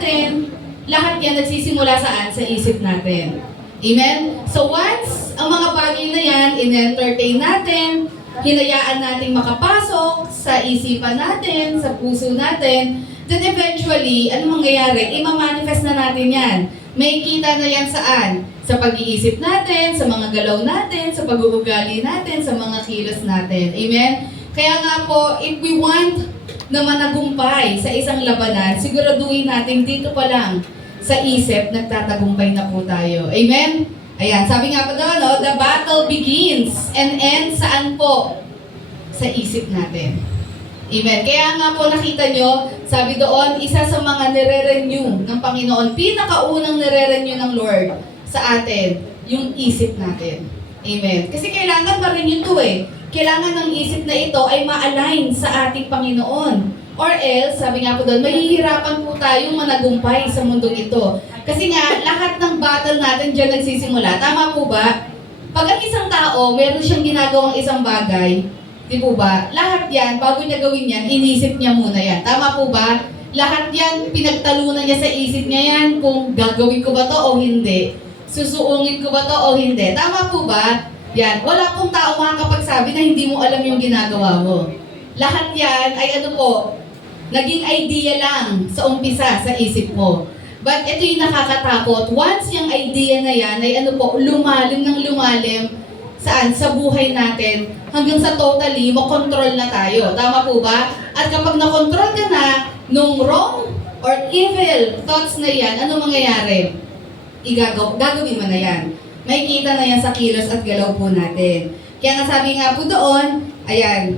natin, lahat yan nagsisimula saan? Sa isip natin. Amen? So once ang mga bagay na yan, in-entertain natin, hinayaan nating makapasok sa isipan natin, sa puso natin, then eventually, ano mangyayari? Ima-manifest na natin yan. May kita na yan saan? Sa pag-iisip natin, sa mga galaw natin, sa pag-uugali natin, sa mga kilos natin. Amen? Kaya nga po, if we want na managumpay sa isang labanan, siguraduhin natin dito pa lang sa isip, nagtatagumpay na po tayo. Amen? Ayan, sabi nga po doon, no, the battle begins and ends saan po? Sa isip natin. Amen. Kaya nga po nakita nyo, sabi doon, isa sa mga nire-renew ng Panginoon, pinakaunang nire-renew ng Lord sa atin, yung isip natin. Amen. Kasi kailangan ma-renew ito eh. Kailangan ng isip na ito ay ma-align sa ating Panginoon. Or else, sabi nga po doon, mahihirapan po tayong managumpay sa mundong ito. Kasi nga, lahat ng battle natin dyan nagsisimula. Tama po ba? Pag ang isang tao, meron siyang ginagawang isang bagay, di po ba? Lahat yan, bago niya gawin yan, inisip niya muna yan. Tama po ba? Lahat yan, pinagtalunan niya sa isip niya yan kung gagawin ko ba to o hindi. Susuungin ko ba to o hindi. Tama po ba? Yan. Wala pong tao makakapagsabi na hindi mo alam yung ginagawa mo. Lahat yan ay ano po, naging idea lang sa umpisa sa isip mo. But ito yung nakakatakot. Once yung idea na yan ay ano po, lumalim ng lumalim saan? Sa buhay natin hanggang sa totally makontrol na tayo. Tama po ba? At kapag nakontrol ka na nung wrong or evil thoughts na yan, ano mangyayari? Gagawin mo na yan. May kita na yan sa kilos at galaw po natin. Kaya nga sabi nga po doon, ayan,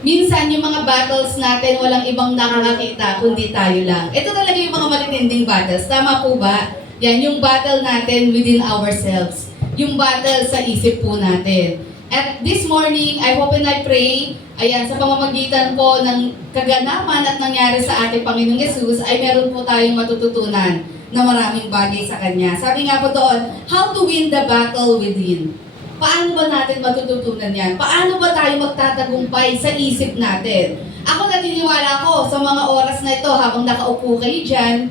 minsan yung mga battles natin walang ibang nakakakita kundi tayo lang. Ito talaga yung mga matitinding battles. Tama po ba? Yan, yung battle natin within ourselves. Yung battle sa isip po natin. At this morning, I hope and I pray, ayan, sa pamamagitan po ng kaganapan at nangyari sa ating Panginoong Yesus, ay meron po tayong matututunan na maraming bagay sa Kanya. Sabi nga po doon, how to win the battle within. Paano ba natin matututunan yan? Paano ba tayo magtatagumpay sa isip natin? Ako naniniwala ko sa mga oras na ito habang nakaupo kayo dyan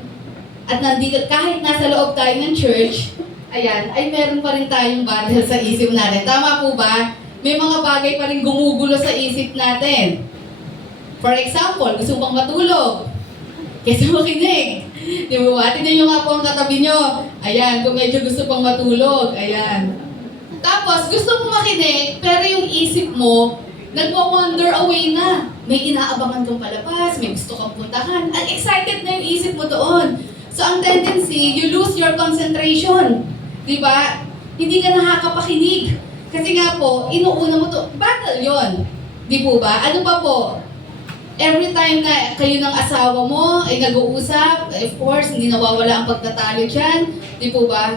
at nandito, kahit nasa loob tayo ng church, ayan, ay meron pa rin tayong battle sa isip natin. Tama po ba? May mga bagay pa rin gumugulo sa isip natin. For example, gusto bang matulog? Kesa makinig. Di ba ba? Tignan nyo nga po ang katabi nyo. Ayan, kung medyo gusto pang matulog. Ayan. Tapos, gusto mo makinig, pero yung isip mo, nagwa-wander away na. May inaabangan kang palabas, may gusto kang puntahan. At excited na yung isip mo doon. So, ang tendency, you lose your concentration. Diba? Hindi ka nakakapakinig. Kasi nga po, inuuna mo to. Battle yon. Di po ba? Ano pa po? Every time na kayo ng asawa mo ay nag-uusap, of course, hindi nawawala ang pagtatalo dyan. Di po ba?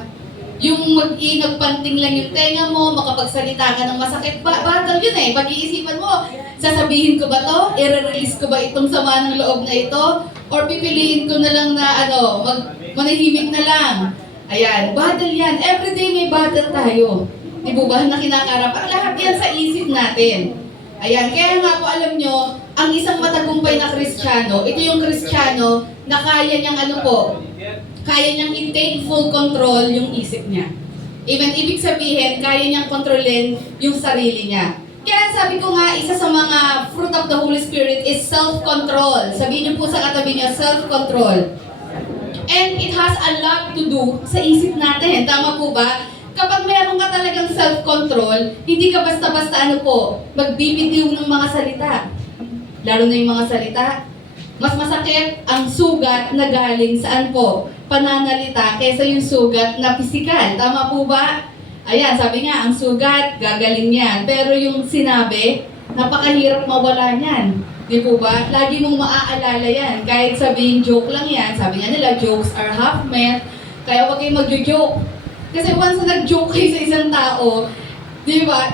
Yung mag-inagpanting lang yung tenga mo, makapagsalita ka ng masakit, battle yun eh. Pag-iisipan mo, sasabihin ko ba to? I-release ko ba itong sama ng loob na ito? Or pipiliin ko na lang na manahimik na lang? Ayan, battle yan. Everyday may battle tayo. Di ba na kinakarap? Ang lahat yan sa isip natin. Ayan, kaya nga po alam nyo, ang isang matagumpay na Kristiyano, ito yung Kristiyano na kaya niyang kaya niyang i-take full control yung isip niya. Even ibig sabihin, kaya niyang kontrolin yung sarili niya. Kaya sabi ko nga, isa sa mga fruit of the Holy Spirit is self-control. Sabihin niyo po sa katabi niya, self-control. And it has a lot to do sa isip natin. Tama po ba? Kapag meron ka talagang self-control, hindi ka basta-basta magbibitiw ng mga salita. Lalo na yung mga salita. Mas masakit ang sugat na galing saan po? Pananalita kaysa yung sugat na pisikal. Tama po ba? Ayan, sabi nga, ang sugat, gagaling yan. Pero yung sinabi, napakahirap mawala niyan. Di po ba? Lagi mong maaalala yan. Kahit sabihin joke lang yan. Sabi nga nila, jokes are half meant. Kaya huwag kayong mag-joke. Kasi once na nag-joke kayo sa isang tao, di ba?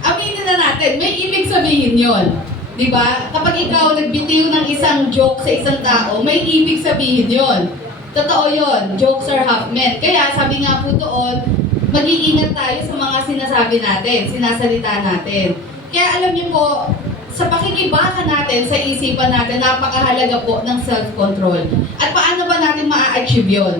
Aminin na natin, may ibig sabihin yon. Di ba? Kapag ikaw nagbitiw ng isang joke sa isang tao, may ibig sabihin yon. Totoo yon. Jokes are half meant. Kaya sabi nga po doon, mag-iingat tayo sa mga sinasabi natin, sinasalita natin. Kaya alam niyo po, sa pakikibaka natin, sa isipan natin, napakahalaga po ng self-control. At paano ma-achieve yun.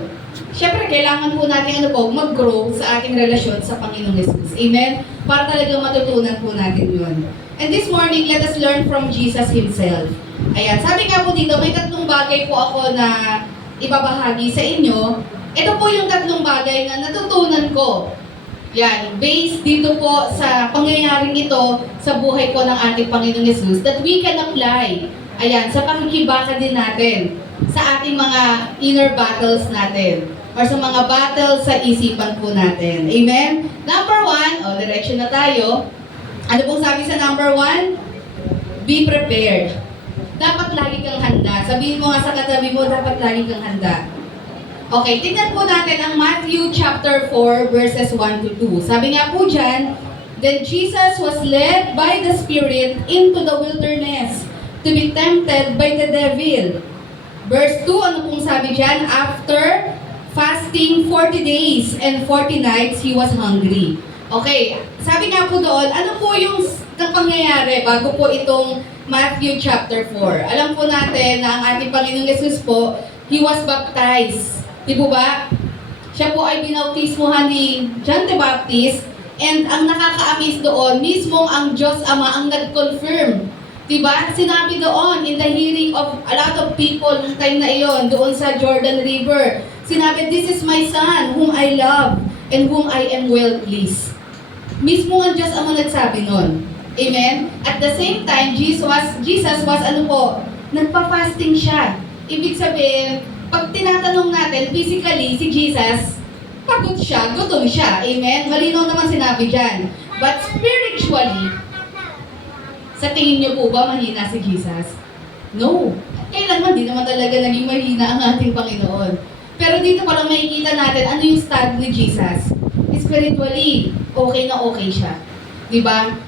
Siyempre, kailangan po natin mag-grow sa ating relasyon sa Panginoong Jesus. Amen? Para talagang matutunan po natin yun. And this morning, let us learn from Jesus Himself. Ayan, sabi nga po dito, may 3 bagay po ako na ibabahagi sa inyo. Ito po yung 3 bagay na natutunan ko. Yan, based dito po sa pangyayaring ito sa buhay po ng ating Panginoong Jesus that we can apply, ayan, sa pakikibaka din natin sa ating mga inner battles natin or sa mga battles sa isipan po natin. Amen? Number 1, direction na tayo. Ano pong sabi sa number 1? Be prepared. Dapat lagi kang handa. Sabihin mo nga sa katabi mo, dapat lagi kang handa. Okay, tignan po natin ang Matthew chapter 4 verses 1 to 2. Sabi nga po dyan, then Jesus was led by the Spirit into the wilderness to be tempted by the devil. Verse 2, ano pong sabi dyan? After fasting 40 days and 40 nights, he was hungry. Okay, sabi nga po doon, ano po yung pangyayari bago po itong Matthew chapter 4? Alam po natin na ang ating Panginoong Jesus po, he was baptized. Di po ba? Siya po ay binautismuhan ni John the Baptist, and ang nakaka-amaze doon, mismong ang Diyos Ama ang nag-confirm. Diba? Sinabi doon in the hearing of a lot of people ng time na iyon, doon sa Jordan River. Sinabi, this is my son whom I love and whom I am well pleased. Mismo ang Diyos Ama nagsabi noon. Amen? At the same time, Jesus was nagpa-fasting siya. Ibig sabihin, pag tinatanong natin, physically, si Jesus, pagod siya, gutom siya. Amen? Malinaw naman sinabi dyan. But spiritually, sa tingin niyo po ba mahina si Jesus? No. Kailanman, di naman talaga naging mahina ang ating Panginoon. Pero dito palang makikita natin ano yung stand ni Jesus. Spiritually, okay na okay siya. Diba?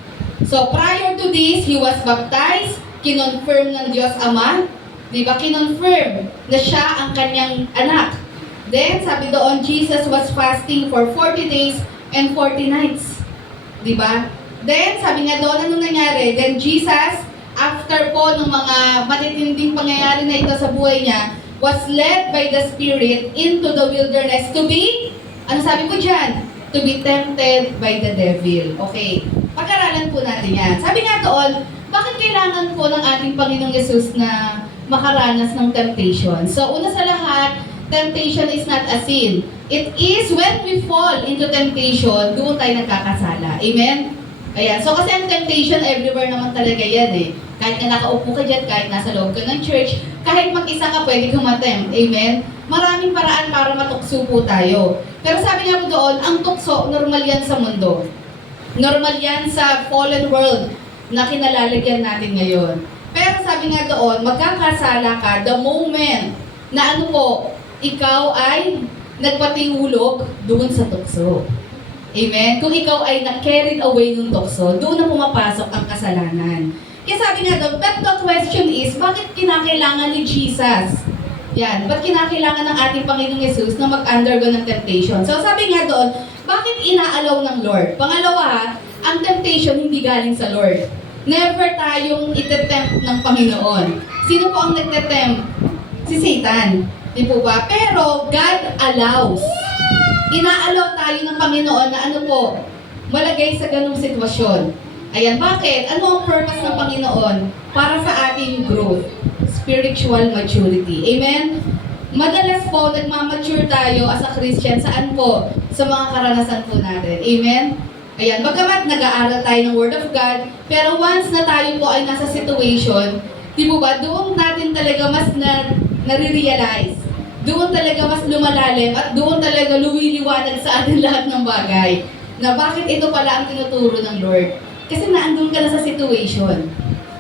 So, prior to this, he was baptized, kinonfirm ng Diyos Ama. Diba? Kinonfirm na siya ang kanyang anak. Then, sabi doon, Jesus was fasting for 40 days and 40 nights. Diba? Then, sabi nga doon, ano nangyari? Then, Jesus, after po ng mga matitinding pangyayari na ito sa buhay niya, was led by the Spirit into the wilderness to be, ano sabi po dyan? To be tempted by the devil. Okay. Pag-aralan po natin yan. Sabi nga doon, bakit kailangan po ng ating Panginoong Yesus na makaranas ng temptation? So, una sa lahat, temptation is not a sin. It is when we fall into temptation, doon tayo nagkakasala. Amen? Ayan. So, kasi ang temptation, everywhere naman talaga yan eh. Kahit na nakaupo ka dyan, kahit nasa loob ka ng church, kahit mag-isa ka, pwede kang matempt. Amen? Maraming paraan para matukso po tayo. Pero sabi nga po doon, ang tukso, normal yan sa mundo. Normal yan sa fallen world na kinalalagyan natin ngayon. Pero sabi nga doon, magkakasala ka the moment na ano po, ikaw ay nagpatihulog doon sa tukso. Amen? Kung ikaw ay na-carried away ng tukso, doon na pumapasok ang kasalanan. Kaya sabi nga doon, but the question is, bakit kinakailangan ni Jesus? Yan, ba't kinakailangan ng ating Panginoong Yesus na mag-undergo ng temptation? So sabi nga doon, bakit inaalaw ng Lord? Pangalawa, ang temptation hindi galing sa Lord. Never tayong itetempt ng Panginoon. Sino po ang nagtetempt? Si Satan. Di po ba? Pero God allows. Inaalaw tayo ng Panginoon na ano po, malagay sa ganung sitwasyon. Ayan, bakit? Ano ang purpose ng Panginoon? Para sa ating growth. Spiritual maturity. Amen? Madalas po, nagmamature tayo as a Christian. Saan po? Sa mga karanasan po natin. Amen? Ayan, bagamat nag-aaral tayo ng Word of God, pero once na tayo po ay nasa situation, di po ba, doon natin talaga mas nare-realize. Doon talaga mas lumalalim at doon talaga lumiliwanag sa atin lahat ng bagay. Na bakit ito pala ang tinuturo ng Lord? Kasi naandun ka na sa situation.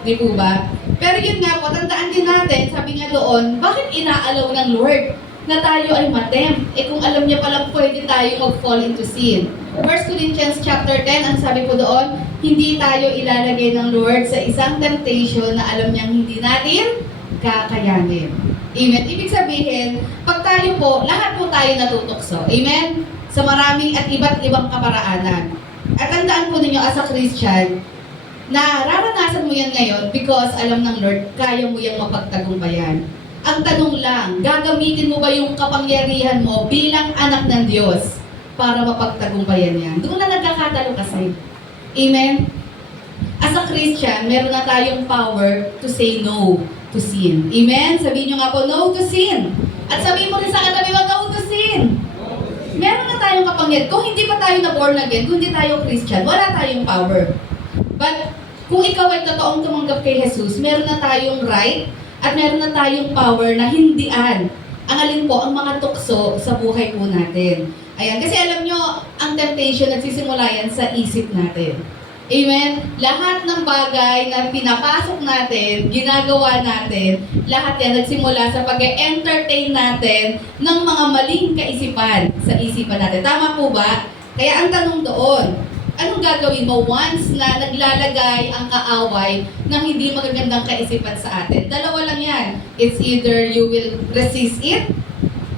Di po ba? Pero yun nga po, tandaan din natin, sabi nga doon, bakit inaalaw ng Lord na tayo ay matempt? Eh kung alam niya palang pwede tayo mag-fall into sin. 1 Corinthians chapter 10, ang sabi po doon, hindi tayo ilalagay ng Lord sa isang temptation na alam niyang hindi natin kakayanin. Amen? Ibig sabihin, pag tayo po, lahat po tayo natutokso. Amen? Sa maraming at iba't ibang kaparaanan. At tandaan po ninyo as a Christian, na raranasan mo yan ngayon because alam ng Lord, kaya mo yung mapagtagumpayan. Ang tanong lang, gagamitin mo ba yung kapangyarihan mo bilang anak ng Diyos para mapagtagumpayan yan? Doon na nagkakatalo kasi. Amen? As a Christian, meron na tayong power to say no to sin. Amen? Sabihin nyo nga po, no to sin. At sabihin mo rin sa katabi mo, no to sin. Meron na tayong kapangyarihan. Kung hindi pa tayo na born again, kung hindi tayo Christian, wala tayong power. But kung ikaw ay totoong tumanggap kay Jesus, meron na tayong right at meron na tayong power na hindian ang alin po ang mga tukso sa buhay po natin. Ayan, kasi alam nyo, ang temptation nagsisimula yan sa isip natin. Amen? Lahat ng bagay na pinapasok natin, ginagawa natin, lahat yan nagsimula sa pag-entertain natin ng mga maling kaisipan sa isipan natin. Tama po ba? Kaya ang tanong doon, anong gagawin mo once na naglalagay ang kaaway ng hindi magagandang kaisipan sa atin? Dalawa lang yan. It's either you will resist it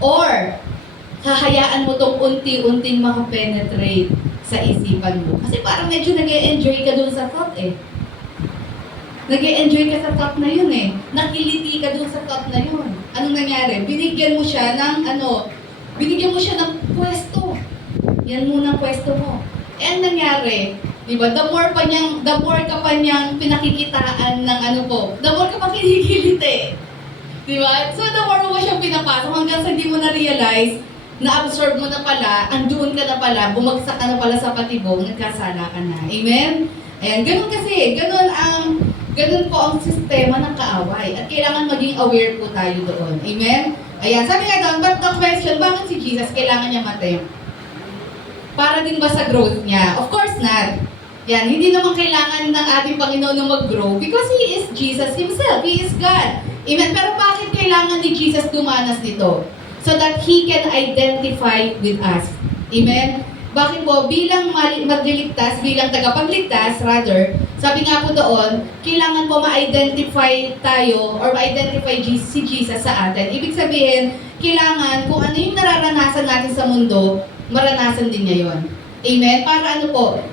or hahayaan mo itong unti-unting makapenetrate sa isipan mo. Kasi parang medyo nag-e-enjoy ka dun sa thought eh. Nag-e-enjoy ka sa thought na yun eh. Nakiliti ka dun sa thought na yun. Anong nangyari? Binigyan mo siya ng binigyan mo siya ng pwesto. Yan muna ang pwesto mo. Eh, ang nangyari, di ba, the more ka pa niyang pinakikitaan ng the more ka pa kinikilit eh. Di ba? So, the more mo siyang pinapasok hanggang sa hindi mo na-realize, na-absorb mo na pala, andoon ka na pala, bumagsak ka na pala sa patibong, nagkasala ka na. Amen? Ayan, ganun kasi, ganun po ang sistema ng kaaway. At kailangan maging aware po tayo doon. Amen? Ayan, sabi nga doon, but the question, bakit si Jesus kailangan niya matay? Para din ba sa growth niya? Of course not. Yan, hindi naman kailangan ng ating Panginoon na mag-grow because He is Jesus Himself. He is God. Amen? Pero bakit kailangan ni Jesus dumanas nito? So that He can identify with us. Amen? Bakit po? Bilang magliligtas, bilang tagapagligtas, rather, sabi nga po doon, kailangan po ma-identify tayo or ma-identify si Jesus sa atin. Ibig sabihin, kailangan kung ano yung nararanasan natin sa mundo, maranasan din niya yun. Amen? Para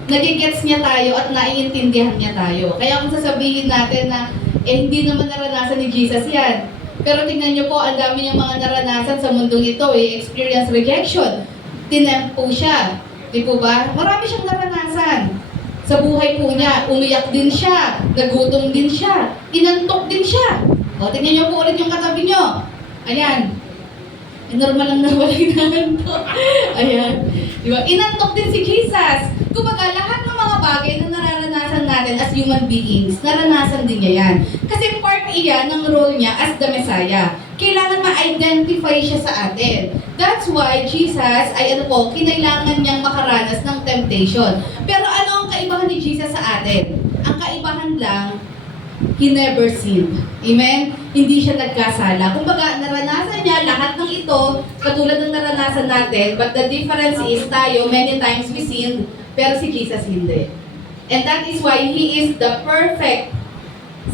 nagigets niya tayo at naiintindihan niya tayo. Kaya kung sasabihin natin na, hindi naman naranasan ni Jesus yan. Pero tingnan niyo po, ang dami niyang mga naranasan sa mundong ito, experience rejection. Tinempo siya. Di po ba? Marami siyang naranasan. Sa buhay po niya, umiyak din siya, nagutom din siya, inantok din siya. O, tingnan niyo po ulit yung katabi niyo. Ayan. Normal lang na wala inantok. Ayan. Di ba? Inantok din si Jesus. Kumbaga, lahat ng mga bagay na nararanasan natin as human beings, naranasan din niya yan. Kasi part iyan ng role niya as the Messiah. Kailangan ma-identify siya sa atin. That's why Jesus ay kinailangan niyang makaranas ng temptation. Pero ano ang kaibahan ni Jesus sa atin? Ang kaibahan lang, He never sinned. Amen? Hindi siya nagkasala. Kumbaga, naranasan niya lahat ng ito, katulad ng naranasan natin, but the difference is tayo, many times we sinned, pero si Jesus hindi. And that is why He is the perfect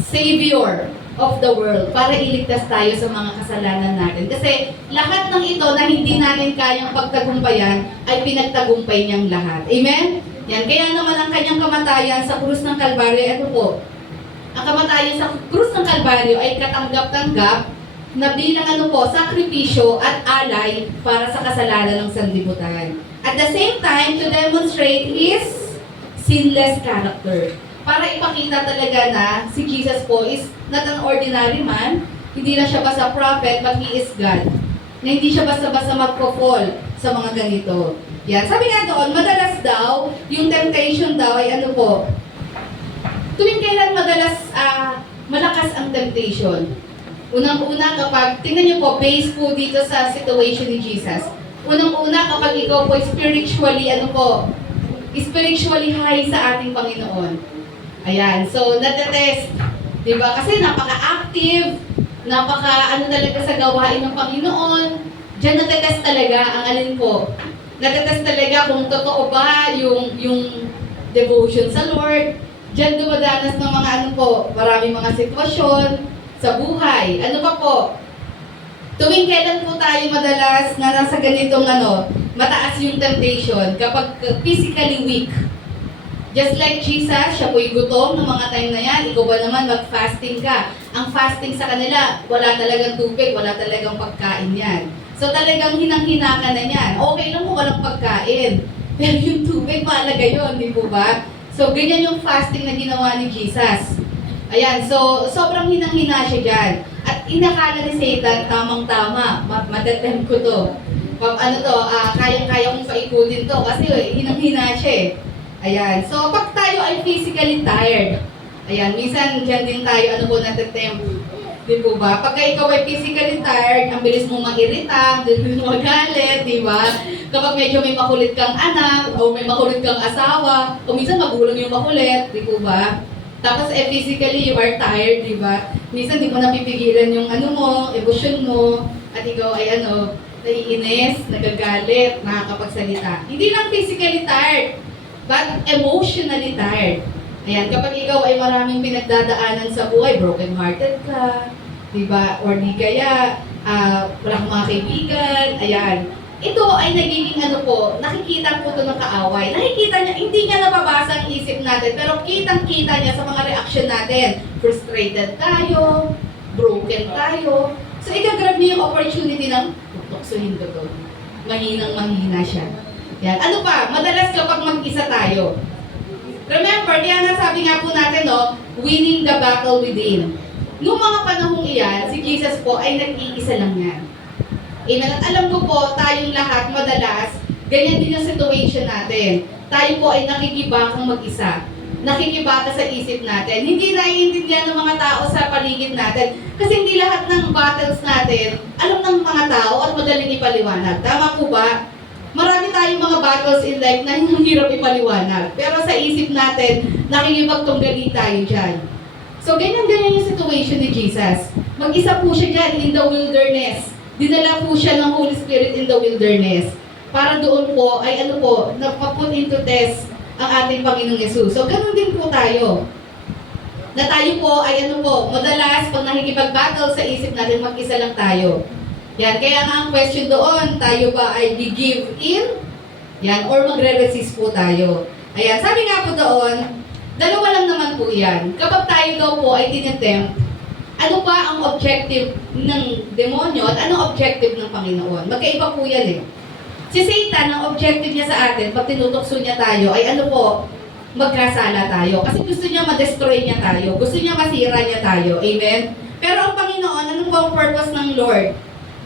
Savior of the world para iligtas tayo sa mga kasalanan natin. Kasi lahat ng ito na hindi natin kayang pagtagumpayan ay pinagtagumpay niyang lahat. Amen? Yan. Kaya naman ang kanyang kamatayan sa krus ng Kalbaryo, ang kamatayan sa krus ng Kalbaryo ay katanggap-tanggap na bilang sakripisyo at alay para sa kasalanan ng sanlibutan. At the same time, to demonstrate His sinless character. Para ipakita talaga na si Jesus po is not an ordinary man, hindi na siya basta prophet, but He is God. Na hindi siya basta-basta magpo-fall sa mga ganito. Yan. Sabi nga doon, madalas daw, yung temptation daw ay tuwing kailan madalas malakas ang temptation. Unang-una kapag, tingnan niyo po, based po dito sa situation ni Jesus. Unang-una kapag ikaw po spiritually, spiritually high sa ating Panginoon. Ayan, so natetest. Diba? Kasi napaka-active, talaga sa gawain ng Panginoon. Diyan natetest talaga ang natetest talaga kung totoo ba yung devotion sa Lord. Diyan dumadanas ng mga maraming mga sitwasyon sa buhay. Ano pa po? Tuwing kailan po tayo madalas na nasa ganitong mataas yung temptation kapag physically weak. Just like Jesus, siya po'y gutom ng mga time na yan, ikaw ba naman mag-fasting ka. Ang fasting sa kanila, wala talagang tubig, wala talagang pagkain yan. So talagang hinang-hina ka na yan. Okay lang kung walang pagkain. Pero yung tubig, mahalaga yun, di po ba? So ganyan yung fasting na ginawa ni Jesus. Ayan, so sobrang hinang-hina siya dyan. At inakala ni Satan, tamang-tama, matatem ko to. Kayang-kaya kong paikutin to kasi hinang-hina siya eh. Ayan, so pag tayo ay physically tired, ayan, minsan dyan din tayo, natatempt. Di po ba? Pagka ikaw ay physically tired, ang bilis mo mag-irita, ang bilis mo magalit, di ba? Kapag medyo may makulit kang anak, o may makulit kang asawa, o minsan magulang yung makulit, di po ba? Tapos physically you are tired, di ba? Minsan di mo napipigilan yung emosyon mo, at ikaw ay naiinis, nagagalit, nakakapagsalita. Hindi lang physically tired, but emotionally tired. Ayan, kapag ikaw ay maraming pinagdadaanan sa buhay, broken-hearted ka, di ba? Or di kaya, wala kang mga kaibigan, ayan. Ito ay nagiging nakikita po ito ng kaaway. Nakikita niya, hindi niya nababasa ang isip natin, pero kitang-kita niya sa mga reaksyon natin. Frustrated tayo, broken tayo. So, ikagrab niya yung opportunity ng, tuksuhin ko to. Mahinang-mahina siya. Yan. Ano pa? Madalas kapag mag-isa tayo. Remember, kaya nga sabi nga po natin, winning the battle within. Noong mga panahong iyan, si Jesus po ay nag-iisa lang yan. Amen. At alam ko po, tayong lahat, madalas, ganyan din yung situation natin. Tayo po ay nakikibakang mag-isa. Nakikibaka sa isip natin. Hindi naiintindihan ng mga tao sa paligid natin. Kasi hindi lahat ng battles natin, alam ng mga tao at madaling ipaliwanag. Tama po ba? Marami tayong mga battles in life na hindi hirap ipaliwanag. Pero sa isip natin, nakikipagtunggali tayo dyan. So, ganyan-ganyan yung situation ni Jesus. Mag-isa po siya dyan in the wilderness. Dinala po siya ng Holy Spirit in the wilderness. Para doon po ay napaput into test ang ating Panginoong Yesus. So, ganun din po tayo. Na tayo po ay madalas pag nakikipag-battle sa isip natin, mag-isa lang tayo. Yan, kaya nga ang question doon, tayo ba ay give in? Yan, or magre-resist po tayo. Ayan, sabi nga po doon, dalawa lang naman po yan. Kapag tayo daw po ay tinetempt, ano pa ang objective ng demonyo at anong objective ng Panginoon? Magkaiba po yan eh. Si Satan, ang objective niya sa atin, pag tinutukso niya tayo, ay magkasala tayo. Kasi gusto niya ma-destroy niya tayo. Gusto niya masira niya tayo. Amen? Pero ang Panginoon, anong ba ang purpose ng Lord?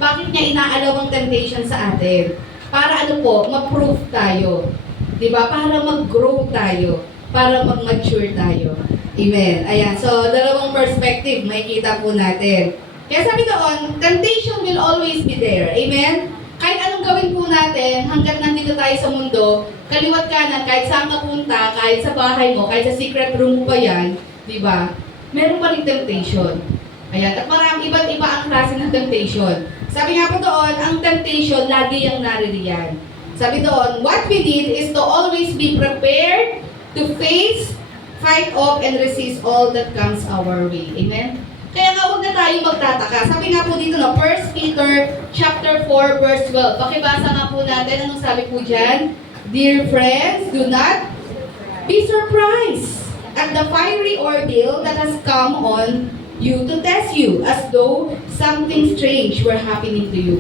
Bakit niya inaalaw ang temptation sa atin? Para ma-prove tayo. Diba? Para mag-grow tayo. Para mag-mature tayo. Amen. Ayan. So, dalawang perspective, makikita po natin. Kaya sabi doon, temptation will always be there. Amen? Kahit anong gawin po natin, hanggat nandito tayo sa mundo, kaliwat kanan, kahit saan ka punta, kahit sa bahay mo, kahit sa secret room mo pa yan, diba? Meron pa rin temptation. Ayan. At iba't iba ang klase ng temptation. Sabi nga po doon, ang temptation, lagi yung naririyan. Sabi doon, what we need is to always be prepared to face, fight off, and resist all that comes our way. Amen? Kaya nga, huwag na tayo magtataka. Sabi nga po dito, 1 Peter chapter 4, verse 12. Pakibasa nga po natin, anong sabi po dyan? Dear friends, do not be surprised at the fiery ordeal that has come on you to test you as though something strange were happening to you.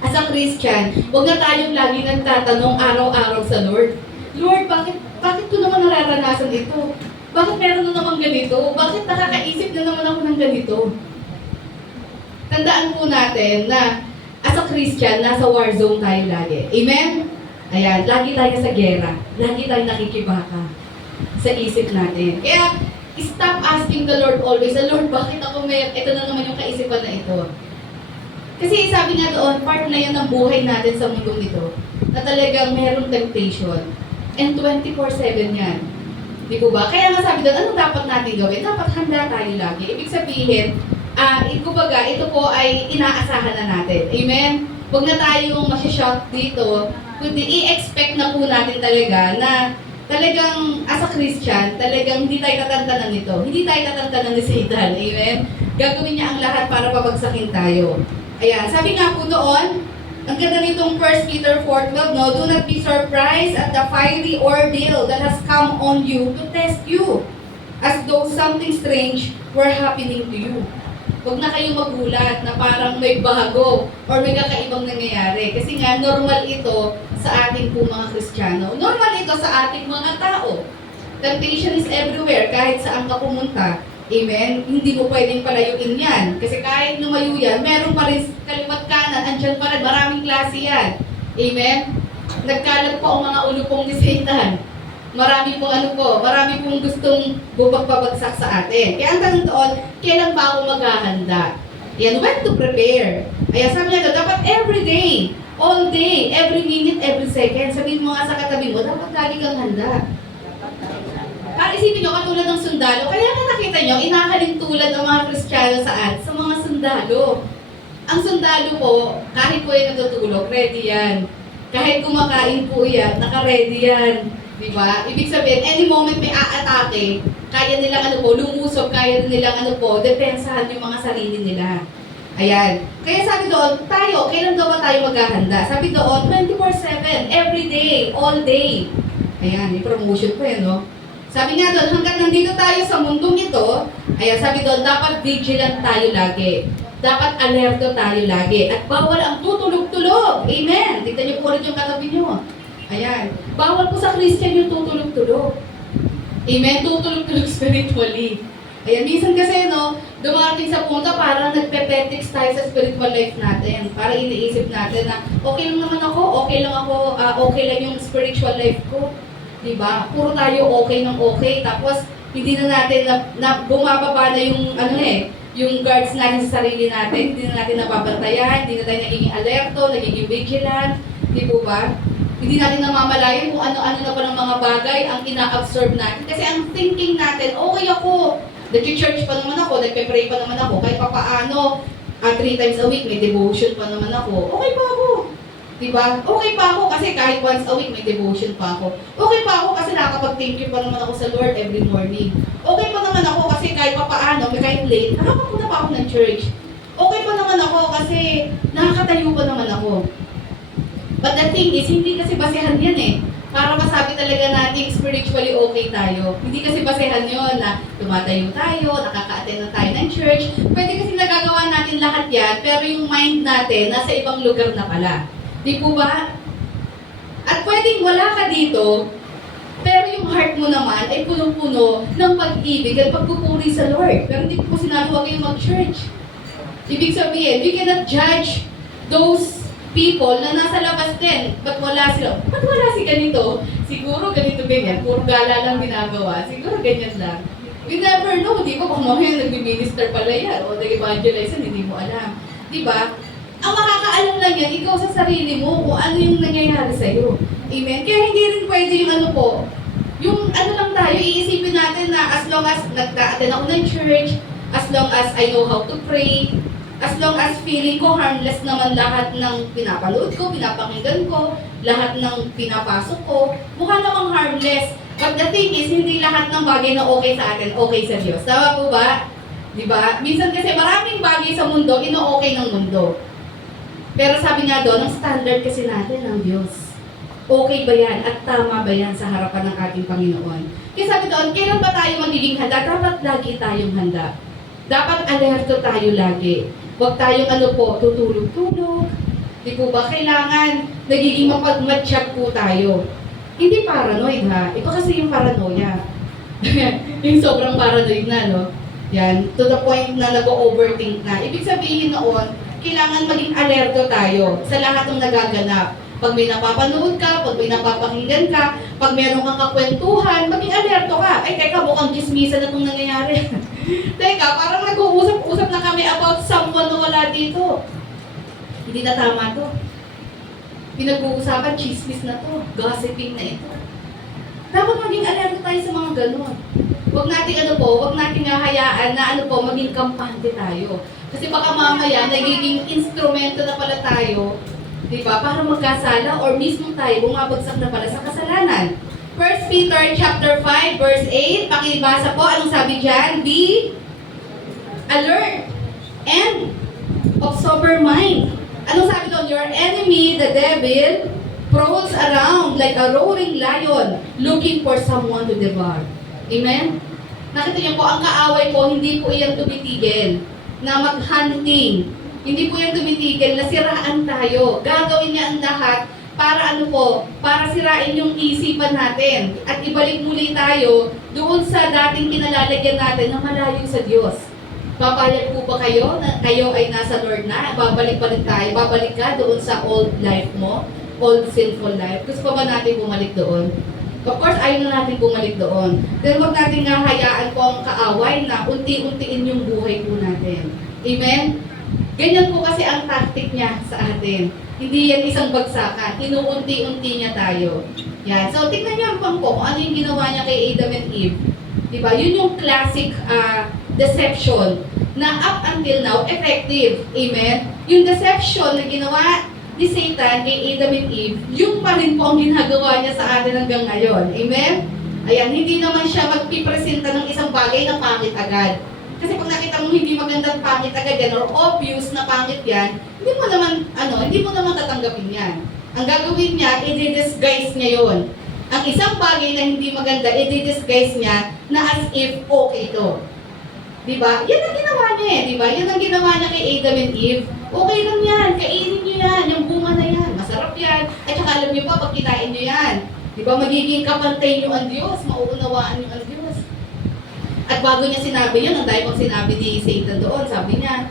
As a Christian, huwag na tayong lagi nagtatanong araw-araw sa Lord, Lord, bakit ko naman nararanasan ito? Bakit meron na naman ganito? Bakit nakakaisip na naman ako ng ganito? Tandaan po natin na as a Christian, nasa war zone tayo lagi. Amen? Ayan, lagi tayo sa gera. Lagi tayo nakikibaka sa isip natin. Kaya, stop asking the Lord always, Lord, bakit ako ito na naman yung kaisipan na ito? Kasi sabi nga doon, part na yan ng buhay natin sa mundong ito, na talagang mayroong temptation. And 24/7 yan. Di po ba? Kaya nga sabi doon, anong dapat natin gawin? Dapat handa tayo lagi. Ibig sabihin, ito po ay inaasahan na natin. Amen? Huwag na tayong masya-shock dito, kundi i-expect na po natin talaga na talagang as a Christian, talagang hindi tayo tatantanan nito. Hindi tayo tatantanan ni Satan. Amen? Gagawin niya ang lahat para pabagsakin tayo. Ayan, sabi nga po doon, ang ganda nitong 1 Peter 4:12, no? Do not be surprised at the fiery ordeal that has come on you to test you, as though something strange were happening to you. Huwag na kayong magulat na parang may bago or may kakaibang nangyayari. Kasi nga, normal ito sa ating po mga Kristiyano. Normal ito sa ating mga tao. Temptation is everywhere, kahit saan ka pumunta. Amen? Hindi mo pwedeng palayuin yan. Kasi kahit lumayo yan, meron pa rin kalimat kanan, andyan pa rin, maraming klase yan. Amen? Nagkalat po ang mga ulupong ni Satan. Marami pong gustong bubag-babagsak sa atin. Kaya ang tanong doon, kailan ba ako maghahanda? Yan, when to prepare. Ayan, sabi niya doon, dapat every day, all day, every minute, every second. Sabihin mo nga sa katabi mo, dapat lagi kang handa. Para isipin nyo, katulad ng sundalo, kaya nga nakita nyo, inahalin tulad ng mga Kristiyano sa mga sundalo. Ang sundalo po, kahit po yan natutulog, ready yan. Kahit kumakain po yan, naka-ready yan. Diba? Ibig sabihin, any moment may aatake, kaya nilang lumusob, kaya nilang depensahan yung mga sarili nila. Ayan. Kaya sabi doon, kailan daw ba tayo maghahanda? Sabi doon, 24/7, every day, all day. Ayan, may promotion po yan, no? Sabi nga doon, hanggat nandito tayo sa mundong ito, ayan, sabi doon, dapat vigilant tayo lagi. Dapat alerto tayo lagi. At bawal ang tutulog-tulog. Amen. Tignan niyo po rin yung katabi niyo. Ayan. Bawal po sa Christian yung tutulog-tulog. Amen. Tutulog-tulog spiritually. Ayan. Minsan kasi, dumarating sa punto parang nagpe-petix tayo sa spiritual life natin. Para iniisip natin na, okay lang naman ako, okay lang yung spiritual life ko. Diba? Puro tayo okay ng okay. Tapos, hindi na natin na bumababa na yung guards natin sa sarili natin, hindi na natin nababantayan, hindi na tayo nagiging alerto, nagiging vigilant, di po ba? Hindi natin namamalayan kung ano-ano na pa ng mga bagay ang ina-absorb natin. Kasi ang thinking natin, okay ako, nag-church pa naman ako, nagpe-pray pa naman ako, kahit pa paano, 3 times a week, may devotion pa naman ako, okay pa ako. Diba? Okay pa ako kasi kahit once a week may devotion pa ako. Okay pa ako kasi nakakapag-thank you pa naman ako sa Lord every morning. Okay pa naman ako kasi kahit pa paano, kahit late, nakakapunta pa ako ng church. Okay pa naman ako kasi nakakatayo pa naman ako. But the thing is, hindi kasi basehan yan eh. Para masabi talaga natin spiritually okay tayo. Hindi kasi basehan yon na tumatayo tayo, nakaka-attend na tayo ng church. Pwede kasi nagagawa natin lahat yan, pero yung mind natin nasa ibang lugar na pala. Di po ba? At pwedeng wala ka dito, pero yung heart mo naman ay punong-puno ng pag-ibig at pagpupuri sa Lord. Pero hindi po sinabi huwag kayong mag-church. Ibig sabihin, we cannot judge those people na nasa labas din. Ba't wala sila? Ba't wala si ganito? Siguro ganito ganyan. Puro gala lang ginagawa. Siguro ganyan lang. We never know, di ba? Kung mamaya nag-minister pala yan o nag-evangelize yan, hindi mo alam. Di ba? Ang makakaalam lang yan, ikaw sa sarili mo kung ano yung nangyayari sa'yo. Amen? Kaya hindi rin pwede yung lang tayo, iisipin natin na as long as nagka-attend ako ng church, as long as I know how to pray, as long as feeling ko harmless naman lahat ng pinapanood ko, pinapakinggan ko, lahat ng pinapasok ko, mukha namang harmless. But the thing is, hindi lahat ng bagay na okay sa atin, okay sa Diyos. Tama po ba? Diba? Minsan kasi maraming bagay sa mundo, ino-okay ng mundo. Pero sabi nga doon, ang standard kasi natin ng Diyos. Okay ba yan? At tama ba yan sa harapan ng ating Panginoon? Kaya sabi doon, kailan ba tayo magiging handa? Dapat lagi tayong handa. Dapat alerto tayo lagi. Huwag tayong tutulog-tulog. Di po ba? Kailangan nagiging mapagmatsyag po tayo. Hindi paranoid ha. Ito kasi yung paranoia. Yung sobrang paranoid na, no? Yan. To the point na nag-overthink na. Ibig sabihin noon, kailangan maging alerto tayo sa lahat ng nagaganap. Pag may napapanood ka, pag may napapakinggan ka, pag meron kang kakwentuhan, maging alerto ka. Ay, teka, mukhang chismisan na itong nangyayari. Teka, parang nag-uusap-usap na kami about someone na wala dito. Hindi na tama to. Pinag-uusapan, chismis na to. Gossiping na ito. Dapat maging alerto tayo sa mga ganun. Huwag natin huwag natin hahayaan na maging kampante tayo. Kasi baka mamaya, nagiging instrumento na pala tayo, di ba, para magkasala or mismo tayo bumabagsak na pala sa kasalanan. 1 Peter chapter 5 verse 8, pakibasa po, anong sabi dyan? Be alert and of sober mind. Anong sabi doon? Your enemy, the devil, prowls around like a roaring lion looking for someone to devour. Amen? Nakita niyo po, ang kaaway po, hindi po yan tumitigil na mag-hunting. Hindi po yan tumitigil na siraan tayo. Gagawin niya ang lahat para ano po, para sirain yung isipan natin at ibalik muli tayo doon sa dating kinalalagyan natin na malayo sa Diyos. Papayag po ba kayo na kayo ay nasa Lord na? Babalik pa rin tayo. Babalik ka doon sa old life mo, old sinful life. Gusto pa ba natin bumalik doon? Of course, ayaw na natin bumalik doon. Pero huwag natin nga hayaan po ang kaaway na unti-untiin yung buhay po natin. Amen? Ganyan po kasi ang tactic niya sa atin. Hindi yan isang bagsakan. Inuunti-unti niya tayo. Yan. So, tingnan niyo ang po kung ano yung ginawa niya kay Adam and Eve. Diba? Yun yung classic deception na up until now, effective. Amen? Yung deception na ginawa ni Satan kay Adam and Eve, yung pa rin po ang ginagawa niya sa atin hanggang ngayon. Amen? Ayan, hindi naman siya magpipresenta ng isang bagay na pangit agad. Kasi pag nakita mo hindi magandang pangit agad yan or obvious na pangit yan, hindi mo naman tatanggapin yan. Ang gagawin niya, i-disguise niya yon. Ang isang bagay na hindi maganda, i-disguise niya na as if okay to. Diba? Yan ang ginawa niya eh, diba? Yan ang ginawa niya kay Adam and Eve. Okay lang yan, kainin niyo yan, yung bunga na yan, masarap yan. At saka alam niyo pa, pag kinain niyo yan, diba? Magiging kapantay niyo ang Diyos, mauunawaan niyo ang Diyos. At bago niya sinabi yun, ang dahil pang sinabi ni Satan doon, sabi niya,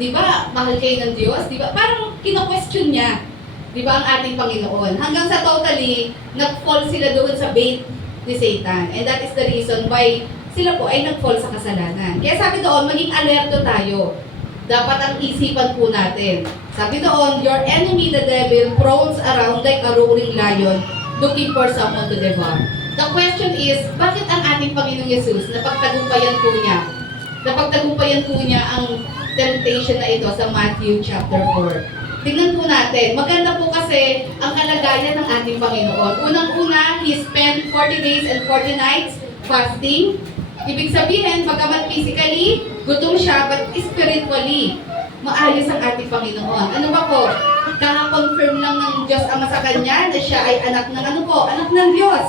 di ba, mahal kayo ng Diyos? Di ba? Parang kino-question niya, di ba, ang ating Panginoon. Hanggang sa totally, nag-fall sila doon sa bait ni Satan. And that is the reason why sila po ay nag-fall sa kasalanan. Kaya sabi doon, maging alerto tayo. Dapat ang isipan po natin. Sabi doon, your enemy, the devil, prowls around like a roaring lion, looking for someone to devour. The question is, bakit ang ating Panginoong Yesus napagtagumpayan po niya ang temptation na ito sa Matthew chapter 4. Tingnan po natin, maganda po kasi ang kalagayan ng ating Panginoon. Unang-una, He spent 40 days and 40 nights fasting. Ibig sabihin, bagamat physically, gutom siya, but spiritually, maayos ang ating Panginoon. Ano ba po? Kaka-confirm lang ng Diyos Ama sa Kanya na siya ay anak ng anak ng Diyos.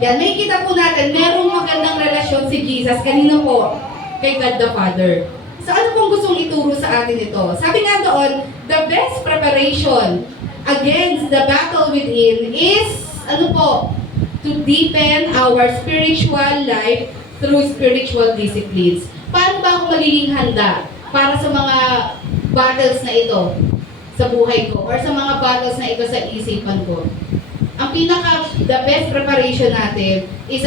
Yan, may kita po natin, merong magandang relasyon si Jesus, kanino po? Kay God the Father. So ano pong gustong ituro sa atin ito? Sabi nga doon, the best preparation against the battle within is, to deepen our spiritual life through spiritual disciplines. Paano ba ako magiging handa para sa mga battles na ito sa buhay ko or sa mga battles na ito sa isipan ko? Ang the best preparation natin is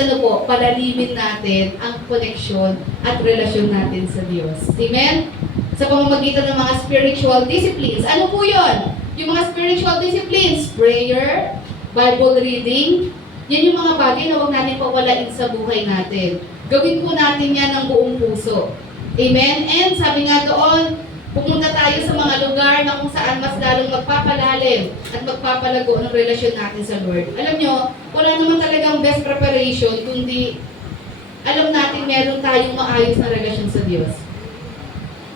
palalimin natin ang connection at relasyon natin sa Diyos. Amen? Sa pamamagitan ng mga spiritual disciplines. Ano po yun? Yung mga spiritual disciplines, prayer, Bible reading, yan yung mga bagay na huwag natin pawalain sa buhay natin. Gawin po natin yan ng buong puso. Amen? And sabi nga doon, pumunta tayo sa mga lugar na kung saan mas lalong magpapalalim at magpapalago ng relasyon natin sa Lord. Alam nyo, wala naman talagang best preparation kundi alam natin meron tayong maayos na relasyon sa Diyos.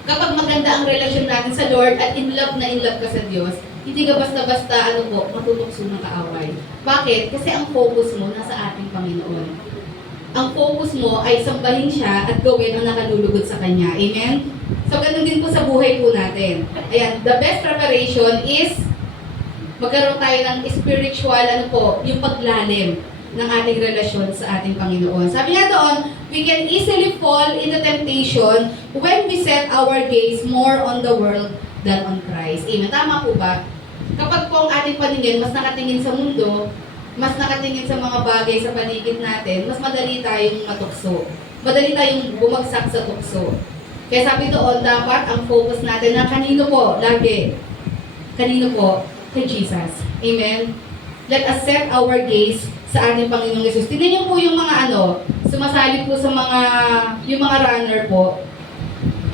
Kapag maganda ang relasyon natin sa Lord at in love ka sa Diyos, hindi ka basta-basta matutokso ng kaaway. Bakit? Kasi ang focus mo nasa ating Panginoon. Ang focus mo ay sambahin siya at gawin ang nakalulugod sa Kanya. Amen? So, ganun din po sa buhay po natin. Ayan, the best preparation is magkaroon tayo ng spiritual, yung paglalim ng ating relasyon sa ating Panginoon. Sabi nga doon, we can easily fall into temptation when we set our gaze more on the world than on Christ. Amen? Tama po ba? Kapag po ang ating paningin, mas nakatingin sa mundo, mas nakatingin sa mga bagay sa paligid natin, mas madali tayong matukso. Madali tayong bumagsak sa tukso. Kaya sabi doon, dapat ang focus natin na kanino po, lagi. Kanino po? Kay Jesus. Amen? Let us set our gaze sa ating Panginoong Yesus. Tingnan niyo po yung mga sumasali po sa yung mga runner po.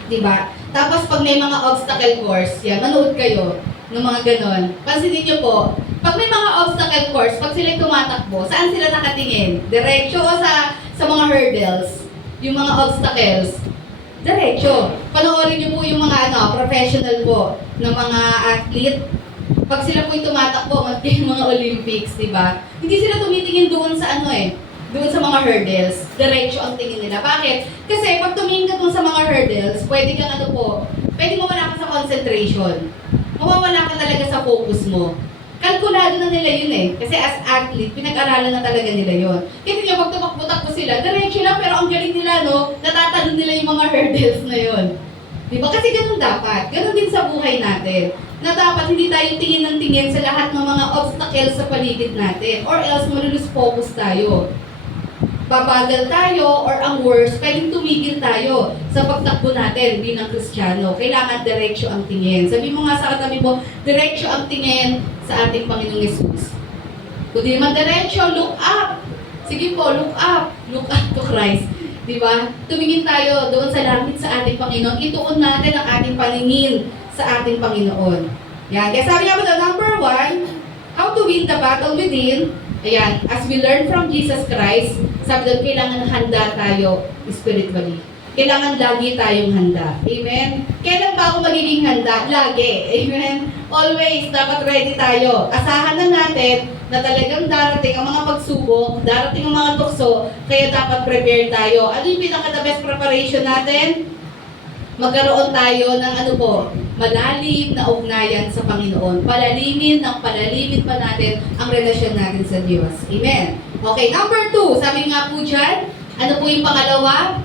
Diba? Tapos pag may mga obstacle course, manood kayo ng mga ganon. Pansinin niyo po, pag may mga obstacle course, pag sila tumatakbo, saan sila nakatingin? Diretso o sa mga hurdles? Yung mga obstacles? Diretso. Panoorin niyo po yung mga professional po ng mga athlete. Pag sila po yung tumatakbo, yung mga Olympics, di ba? Hindi sila tumitingin doon sa doon sa mga hurdles, diretso ang tingin nila. Bakit? Kasi pag tumingin ka doon sa mga hurdles, pwede kang pwede mawala ka sa concentration. Mawawala ka talaga sa focus mo. Kalkulado na nila yun eh. Kasi as athlete, pinag-aralan na talaga nila yun. Kasi nyo, pag tumakbo-takbo sila, diretso lang, pero ang galing nila, no? Natatalon nila yung mga hurdles na yun. Diba? Kasi ganun dapat. Ganun din sa buhay natin. Na dapat hindi tayo tingin ng tingin sa lahat ng mga obstacles sa paligid natin. Or else, malulus focus tayo. Babagal tayo, or ang worst, pwedeng tumigil tayo sa pagtakbo natin bilang Kristiyano. Kailangan diretsyo ang tingin. Sabi mo nga sa katabi mo, diretsyo ang tingin sa ating Panginoong Yesus. Kung di man diretsyo, look up. Sige po, look up. Look up to Christ. Diba? Tumingin tayo doon sa langit sa ating Panginoon. Ituon natin ang ating paningin sa ating Panginoon. Yan. Kaya sabi nga po na, number 1, how to win the battle within. Ayan, as we learn from Jesus Christ, sabi doon, kailangan handa tayo spiritually. Kailangan lagi tayong handa. Amen? Kailan ba ako magiging handa? Lagi. Amen? Always, dapat ready tayo. Asahan na natin na talagang darating ang mga pagsubok, darating ang mga tukso, kaya dapat prepare tayo. Ano yung pinaka-the best preparation natin? Magkaroon tayo ng malalim na ugnayan sa Panginoon. Palalimin pa natin ang relasyon natin sa Diyos. Amen. Okay, number 2, sabi nga po dyan, ano po yung pangalawa?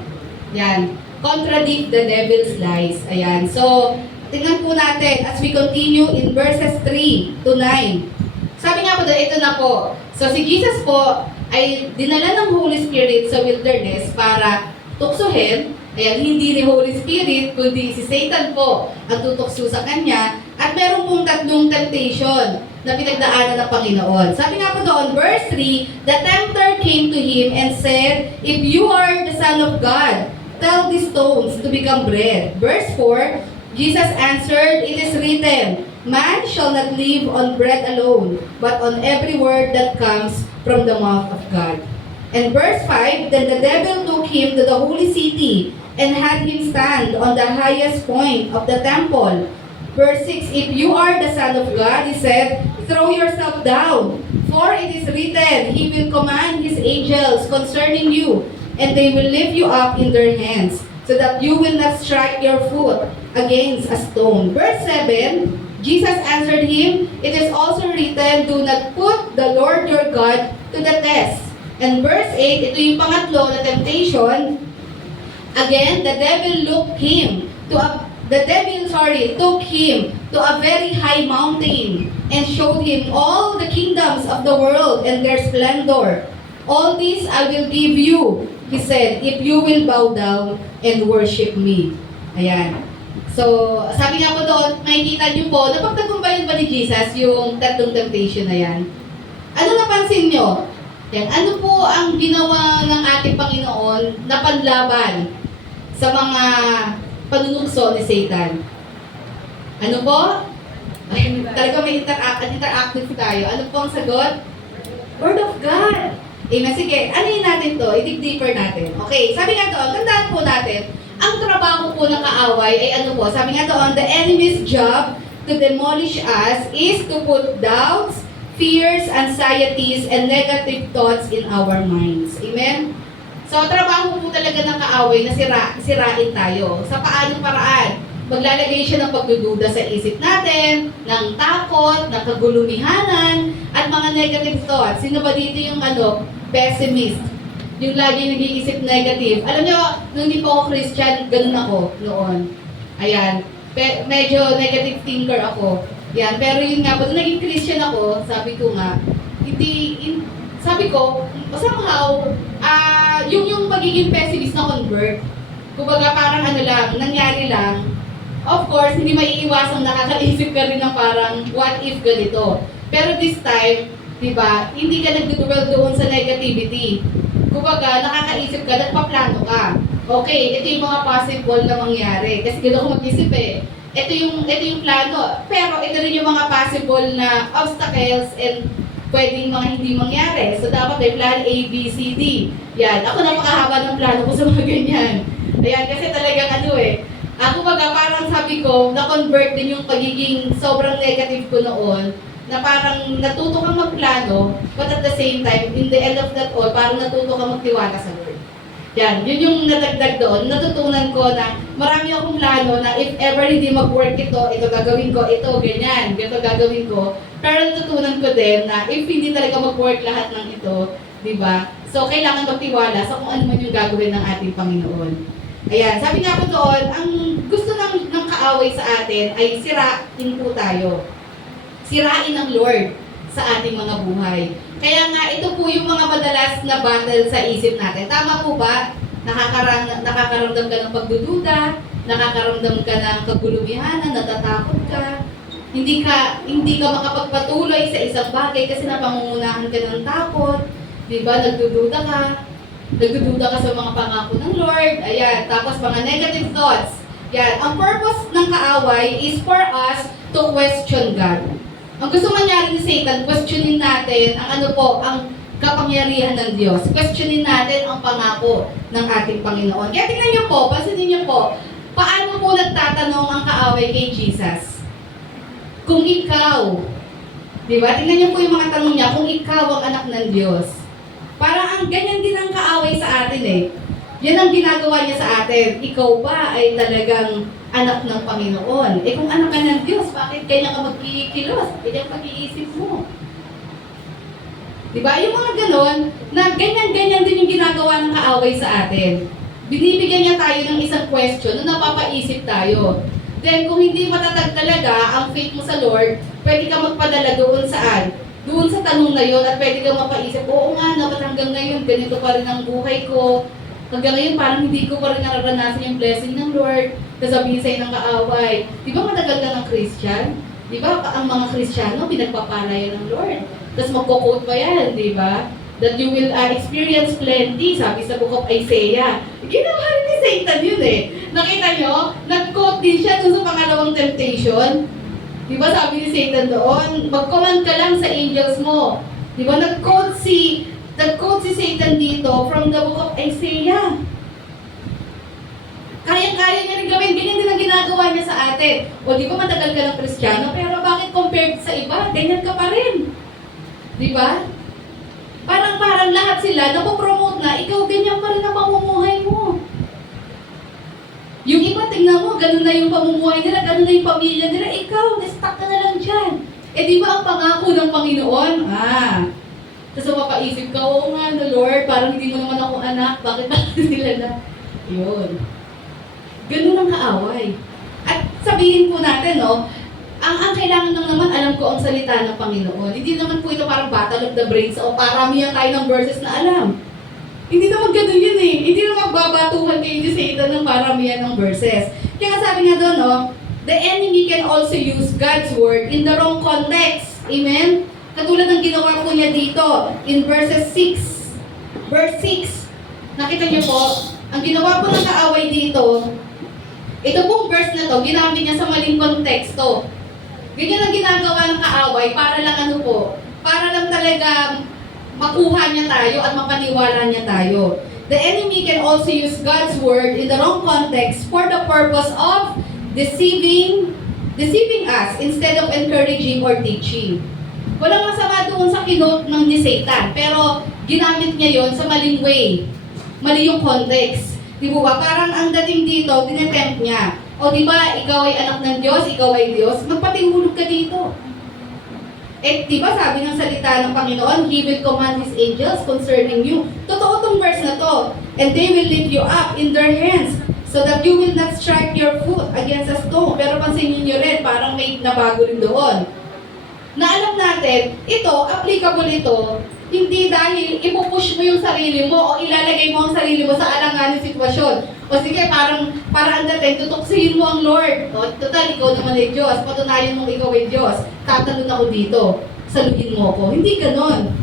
Yan, contradict the devil's lies. Ayan, so, tingnan po natin as we continue in verses 3 to 9. Sabi nga po doon, ito na po. So, si Jesus po ay dinala ng Holy Spirit sa wilderness para tuksohin. Ayan, hindi ni Holy Spirit, kundi si Satan po ang tutukso sa kanya. At meron pong 3 temptation na pinagdaanan ng Panginoon. Sabi nga po doon, verse 3, the tempter came to him and said, if you are the Son of God, tell these stones to become bread. Verse 4, Jesus answered, it is written, man shall not live on bread alone, but on every word that comes from the mouth of God. And verse 5, then the devil took him to the holy city and had him stand on the highest point of the temple. Verse 6, if you are the Son of God, he said, throw yourself down, for it is written, he will command his angels concerning you, and they will lift you up in their hands, so that you will not strike your foot against a stone. Verse 7, Jesus answered him, it is also written, do not put the Lord your God to the test. And verse 8, ito yung pangatlo na temptation. Again, the devil took him to a very high mountain and showed him all the kingdoms of the world and their splendor. All this I will give you, he said, if you will bow down and worship me. Ayan. So, sabi nga po doon, makikita niyo po, napagtagumpayan ba ni Jesus yung 3 temptation na yan? Ano napansin niyo? Yan. Ano po ang ginawa ng ating Panginoon na panlaban sa mga panunukso ni Satan? Ano po? Ay, talaga may interactive tayo. Ano po ang sagot? Word of God. Amen. Sige, anuhin natin to. I-dig deeper natin. Okay, sabi nga doon, tandaan po natin, ang trabaho po ng kaaway ay ano po? Sabi nga doon, the enemy's job to demolish us is to put doubts, fears, anxieties, and negative thoughts in our minds. Amen? So, trabaho po talaga ng kaaway na sirain tayo. Sa paanong paraan? Maglalagay siya ng pagdududa sa isip natin, ng takot, ng kagulumihanan, at mga negative thoughts. Sino ba dito yung pessimist? Yung lagi nag-iisip negative. Alam nyo, nung hindi po ako Christian, ganun ako noon. Ayan. Medyo negative thinker ako. Yan. Pero yun nga, pag naging Christian ako, sabi ko nga, sabi ko, somehow, yung magiging pessimist na convert, kumbaga parang nangyari lang, of course, hindi maiiwasang nakakaisip ka rin ng parang, what if ganito? Pero this time, diba, hindi ka nagdudwell doon sa negativity. Kumbaga, nakakaisip ka, nagpaplano ka. Okay, ito yung mga possible na mangyari. Kasi gano'n ako mag-isip eh. Ito yung plano. Pero ito rin yung mga possible na obstacles and pwedeng mga hindi mangyari. So, dapat may plan A, B, C, D. Yan. Ako napakahaba ng plano ko sa mga ganyan. Ayan, kasi talagang Ako parang sabi ko, na-convert din yung pagiging sobrang negative ko noon na parang natuto kang magplano, but at the same time, in the end of that all, parang natuto kang magtiwala sa Lord. Yan, yun yung nadagdag doon. Natutunan ko na marami akong plano na if ever hindi mag-work ito gagawin ko, ito, ganyan, ganito gagawin ko. Pero natutunan ko din na if hindi talaga mag-work lahat ng ito, di ba? So, kailangan magtiwala sa kung ano man yung gagawin ng ating Panginoon. Ayan, sabi nga po doon, ang gusto ng kaaway sa atin ay sirain po tayo. Sirain ng Lord sa ating mga buhay. Kaya nga, ito po yung mga madalas na battle sa isip natin. Tama po ba? Nakakaramdam ka ng pagdududa, nakakaramdam ka ng kagulumihanan, natatakot ka, hindi ka makapagpatuloy sa isang bagay kasi napangungunahan ka ng takot, di ba? Nagdududa ka sa mga pangako ng Lord, ayan, tapos mga negative thoughts. Yan, ang purpose ng kaaway is for us to question God. Ang gusto mangyari ni Satan, questionin natin ang kapangyarihan ng Diyos. Questionin natin ang pangako ng ating Panginoon. Kaya tingnan niyo po, pansinin niyo po, paano po nagtatanong ang kaaway kay Jesus? Kung ikaw, di ba? Tingnan niyo po yung mga tanong niya, kung ikaw ang anak ng Diyos. Parang ang ganyan din ang kaaway sa atin eh. Yan ang ginagawa niya sa atin. Ikaw ba ay talagang anak ng Panginoon? Eh kung anak ka ng Diyos, bakit ganyan ka magkikilos? Ganyan pag-iisip mo. Diba? Yung mga ganon, na ganyan-ganyan din yung ginagawa ng kaaway sa atin. Binibigyan niya tayo ng isang question na napapaisip tayo. Then kung hindi matatag talaga ang faith mo sa Lord, pwede ka magpadala doon saan? Doon sa tanong na yun at pwede kang mapaisip, oo nga, dapat hanggang ngayon, ganito pa rin ang buhay ko. Hanggang ngayon, parang hindi ko pa rin nararanasan yung blessing ng Lord. Sasabihin sa'yo ng kaaway. Di ba matagal ka ng Christian? Di ba ang mga Kristiyano, pinagpapala yan ng Lord. Tapos magko-quote pa yan, di ba? That you will experience plenty, sabi sa book of Isaiah. Ginawa rin ni Satan yun eh. Nakita nyo? Nag-quote din siya dun sa pangalawang temptation. Di ba sabi ni Satan doon, mag-command ka lang sa angels mo. Di ba nag-quote si Satan dito from the book of Isaiah. Kaya-kaya niya rin gawin. Ganyan din ang ginagawa niya sa atin. O di ba matagal ka ng Kristiyano, pero bakit compared sa iba, ganyan ka pa rin. Di ba? Parang lahat sila napopromote na, ikaw ganyan pa rin ang pamumuhay mo. Yung iba, tingnan mo, ganun na yung pamumuhay nila, ganun na yung pamilya nila, ikaw, na-stuck ka na lang dyan. Eh di ba ang pangako ng Panginoon? Tapos mapaisip ka, oo nga, no Lord, parang hindi mo naman ako anak, bakit sila na? Yun. Ganun ang kaaway. At sabihin po natin, no, ang kailangan lang naman, alam ko ang salita ng Panginoon. Hindi naman po ito parang battle of the brains o paramihan tayo ng verses na alam. Hindi naman ganun yun eh. Hindi naman magbabatuhan kayo ni Satan ng paramihan ng verses. Kaya sabi nga doon, no, the enemy can also use God's word in the wrong context. Amen? Katulad ng ginawa po niya dito in verses 6. Verse 6. Nakita niyo po, ang ginawa po ng kaaway dito, ito pong verse na to, ginamit niya sa maling konteksto. Ganyan ang ginagawa ng kaaway para lang para lang talaga makuha niya tayo at mapaniwala niya tayo. The enemy can also use God's word in the wrong context for the purpose of deceiving us instead of encouraging or teaching. Walang masama doon sa kinote ng ni Satan, pero ginamit niya yon sa maling way. Mali yung context. Di ba? Parang ang dating dito, dinetempt niya. O di ba, ikaw ay anak ng Diyos, ikaw ay Diyos, magpatihulog ka dito. Eh, di ba sabi ng salita ng Panginoon, He will command His angels concerning you. Totoo tong verse na to. And they will lift you up in their hands so that you will not strike your foot against a stone. Pero pansinin nyo rin, parang may nabago rin doon. Na alam natin, ito, applicable ito, hindi dahil ipupush mo yung sarili mo o ilalagay mo ang sarili mo sa alanganing sitwasyon. O sige, parang ang dating, tutuksihin mo ang Lord. O, total, ikaw naman ay Diyos. Patunayan mong ikaw ay Diyos. Tatalon ako dito. Saluhin mo ako. Hindi ganon.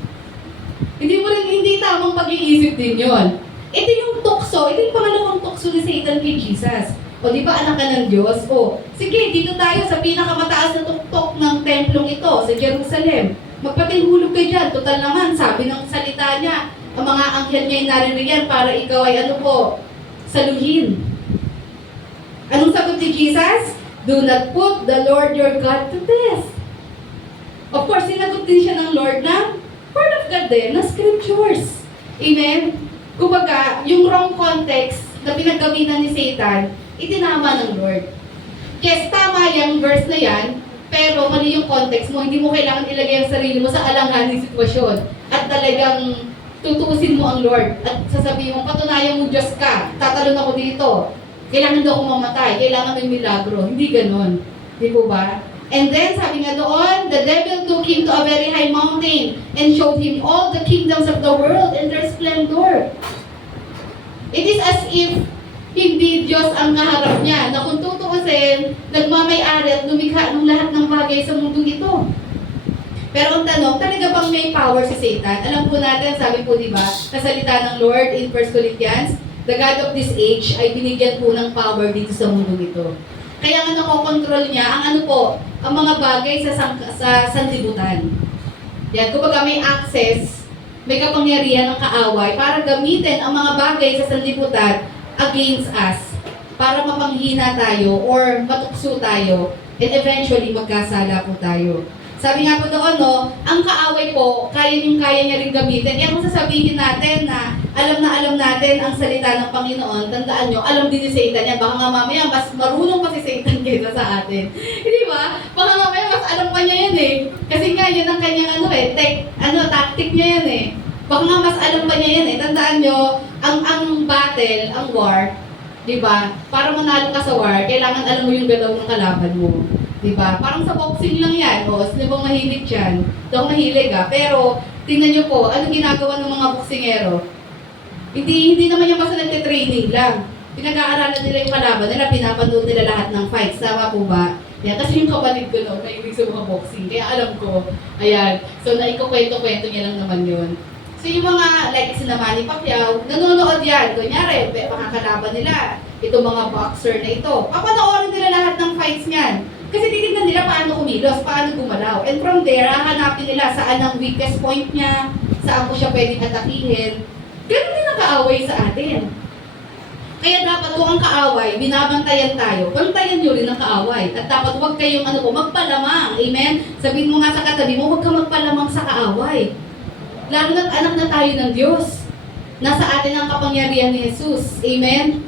Hindi tamang pag-iisip din yon. Ito yung tukso. Ito yung pangalawang tukso ni Satan kay Jesus. O di ba anak ka ng Diyos? O, sige, dito tayo sa pinakamataas na tuktok ng templong ito, sa Jerusalem. Magpatihulog ka dyan. Total naman, sabi ng salita niya, ang mga anghel niya ay naririyan para ikaw ay saluhin. Anong sagot ni Jesus? Do not put the Lord your God to test. Of course, sinagot din siya ng Lord ng Word of God din, na scriptures. Amen? Kumbaga, yung wrong context na pinaggamitan ni Satan, itinama ng Lord. Yes, tama yung verse na yan, pero mali yung context mo, hindi mo kailangan ilagay ang sarili mo sa alanganing sitwasyon. At talagang tutuusin mo ang Lord. At sasabihin mo, patunayan mo Diyos ka, tatalon ako dito. Kailangan daw akong mamatay, kailangan may milagro. Hindi ganon. Di po ba? And then, sabi nga doon, the devil took him to a very high mountain and showed him all the kingdoms of the world and their splendor. It is as if hindi Diyos ang kaharap niya, na kung tutuusin, nagmamay-ari at lumikha ng lahat ng bagay sa mundong ito. Pero ang tanong, talaga bang may power si Satan? Alam po natin, sabi po diba, sa salita ng Lord in 1 Corinthians, the God of this age ay binigyan po ng power dito sa mundong ito. Kaya nga nakokontrol niya ang ano po, ang mga bagay sa sanlibutan. Yan, kumbaga may access, may kapangyarihan ng kaaway para gamitin ang mga bagay sa sanlibutan against us para mapanghina tayo or matukso tayo and eventually magkasala po tayo. Sabi nga po doon, no, ang kaaway po, kaya niya rin gamitin. Kaya kung sasabihin natin na alam natin ang salita ng Panginoon, tandaan nyo, alam din ni Satan yan. Baka nga mamaya, mas marunong pa si Satan kaysa sa atin. Hindi ba? Baka mamaya, mas alam pa niya yan eh. Kasi nga, yun ang kanyang tactic niya yan eh. Baka nga mas alam pa niya yan eh. Tandaan nyo, ang battle, ang war, di ba? Para manalo ka sa war, kailangan alam mo yung galaw ng kalaban mo. Diba? Parang sa boxing lang yan. O, sino bang mahilig dyan? Ito ang mahilig Pero, tingnan nyo po, anong ginagawa ng mga boksingero? Hindi naman yung basta nagte-training lang. Pinag-aaralan nila yung kalaban nila, pinapanood nila lahat ng fights. Tama po ba? Yan. Kasi yung kapatid ko noon, mahilig sa mga boxing. Kaya alam ko, ayan. So, naikukwento-kwento niya lang naman yun. So, yung mga, like sina Manny Pacquiao, nanonood yan. Kunyari, makakalaban nila. Itong mga boxer na ito. Papanoorin nila lahat ng fights niyan. Kasi titignan nila paano kumilos, paano gumalaw. And from there, hahanapin nila saan ang weakest point niya, saan ko siya pwedeng atakihin. Ganun din ang kaaway sa atin. Kaya dapat kung ang kaaway, binabantayan tayo, bantayan nyo rin ang kaaway. At dapat huwag kayong magpalamang. Amen? Sabihin mo nga sa katabi mo, huwag ka magpalamang sa kaaway. Lalo na't anak na tayo ng Diyos. Nasa atin ang kapangyarihan ni Jesus. Amen?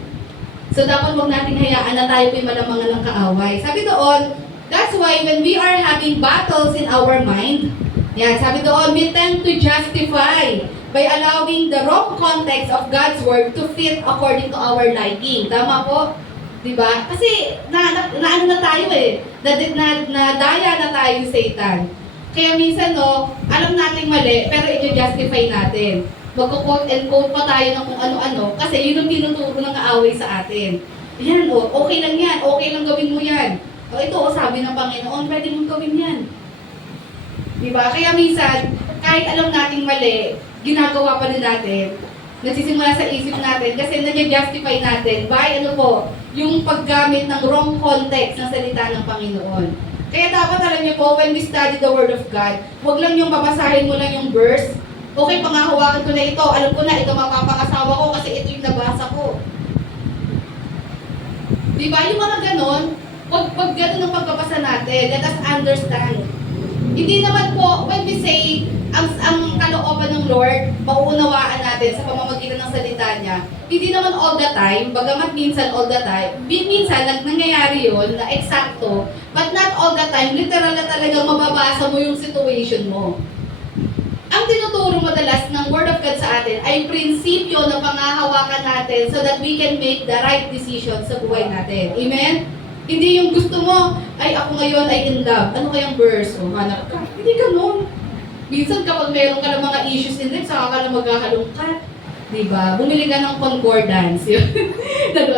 So, dapat huwag nating hayaan na tayo po'y malamangan ng kaaway. Sabi doon, that's why when we are having battles in our mind, yan, sabi doon, we tend to justify by allowing the wrong context of God's Word to fit according to our liking. Tama po? Diba? Kasi, ano na tayo eh. Nadaya na tayo yung Satan. Kaya minsan, no, alam nating mali, pero i-justify natin. Magko-quote and quote pa tayo ng kung ano-ano kasi yun ang tinuturo ng kaaway sa atin. Yan okay lang yan, okay lang gawin mo yan. Ito sabi ng Panginoon, pwede mong gawin yan. Diba? Kaya minsan, kahit alam nating mali, ginagawa pa rin natin. Nagsisimula sa isip natin kasi nag-justify natin by yung paggamit ng wrong context ng salita ng Panginoon. Kaya dapat alam niyo po, when we study the Word of God, huwag lang yung babasahin mo lang yung verse. Okay, pangahawakan ko na ito. Alam ko na, ito mapapangasawa ko kasi ito yung nabasa ko. Diba? Yung mga ganon, pag ganon ang pagbabasa natin, let us understand. Hindi naman po, when we say, ang kalooban ng Lord, mauunawaan natin sa pamamagitan ng salita niya, hindi naman all the time, bagamat minsan all the time, minsan nangyayari yun na eksakto, but not all the time, literal na talagang mababasa mo yung situation mo. Ang tinuturo madalas ng Word of God sa atin ay prinsipyo na pangahawakan natin so that we can make the right decision sa buhay natin. Amen? Hindi yung gusto mo, ay ako ngayon ay in love. Ano kayang verse? O, hanap ka. Hindi ganun. Minsan kapag mayroon ka ng mga issues in life, saka ka na maghahalongkat. Diba? Bumili ka ng concordance.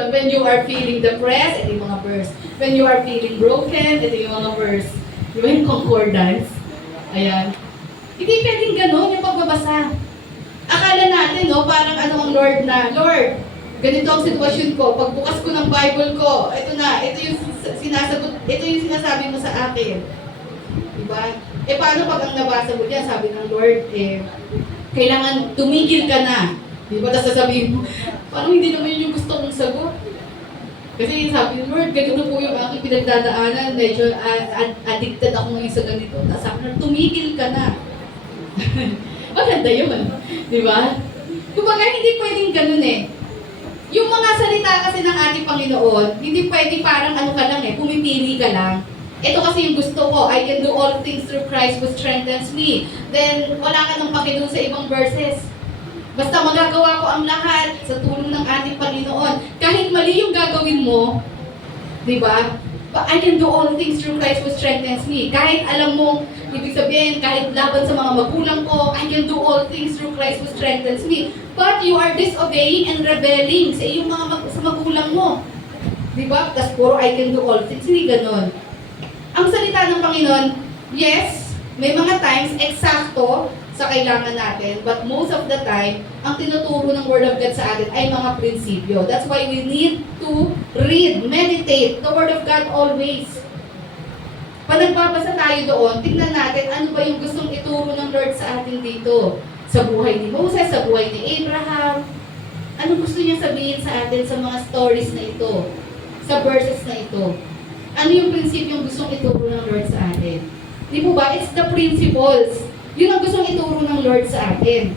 When you are feeling depressed, ito yung mga verse. When you are feeling broken, ito yung mga verse. Diba yung concordance? Ayan. Hindi pwedeng gano'n yung pagbabasa. Akala natin, no, parang ang Lord na, Lord, ganito ang sitwasyon ko. Pagbukas ko ng Bible ko, ito na, ito yung sinasabi mo sa akin. Diba? Paano pag ang nabasa mo dyan, sabi ng Lord, kailangan tumigil ka na. Diba? Tapos sasabihin mo, parang hindi naman yun yung gusto kong sagot. Kasi sabi ng Lord, ganito po yung aking pinagdadaanan, medyo addicted ako ngayon sa ganito. Tapos sabi na, tumigil maganda yun. Di ba? Kumbaga, hindi pwedeng ganun eh. Yung mga salita kasi ng ating Panginoon, hindi pwede parang ano ka lang eh, pumipili ka lang. Ito kasi yung gusto ko, I can do all things through Christ who strengthens me. Then, wala ka nang pakidun sa ibang verses. Basta magagawa ko ang lahat sa tulong ng ating Panginoon. Kahit mali yung gagawin mo, di ba? But I can do all things through Christ who strengthens me. Kahit alam mo, ibig sabihin, kahit laban sa mga magulang ko, I can do all things through Christ who strengthens me. But you are disobeying and rebelling sa iyong sa magulang mo. Di ba? Tapos puro I can do all things. Hindi ganon. Ang salita ng Panginoon, yes, may mga times eksakto sa kailangan natin, but most of the time, ang tinuturo ng Word of God sa atin ay mga prinsipyo. That's why we need to read, meditate the Word of God always. Pag nagbabasa tayo doon, tingnan natin ano ba yung gustong ituro ng Lord sa atin dito. Sa buhay ni Moses, sa buhay ni Abraham. Ano gusto niya sabihin sa atin sa mga stories na ito? Sa verses na ito? Ano yung prinsipyo yung gustong ituro ng Lord sa atin? Di po ba? It's the principles. Yun ang gustong ituro ng Lord sa atin.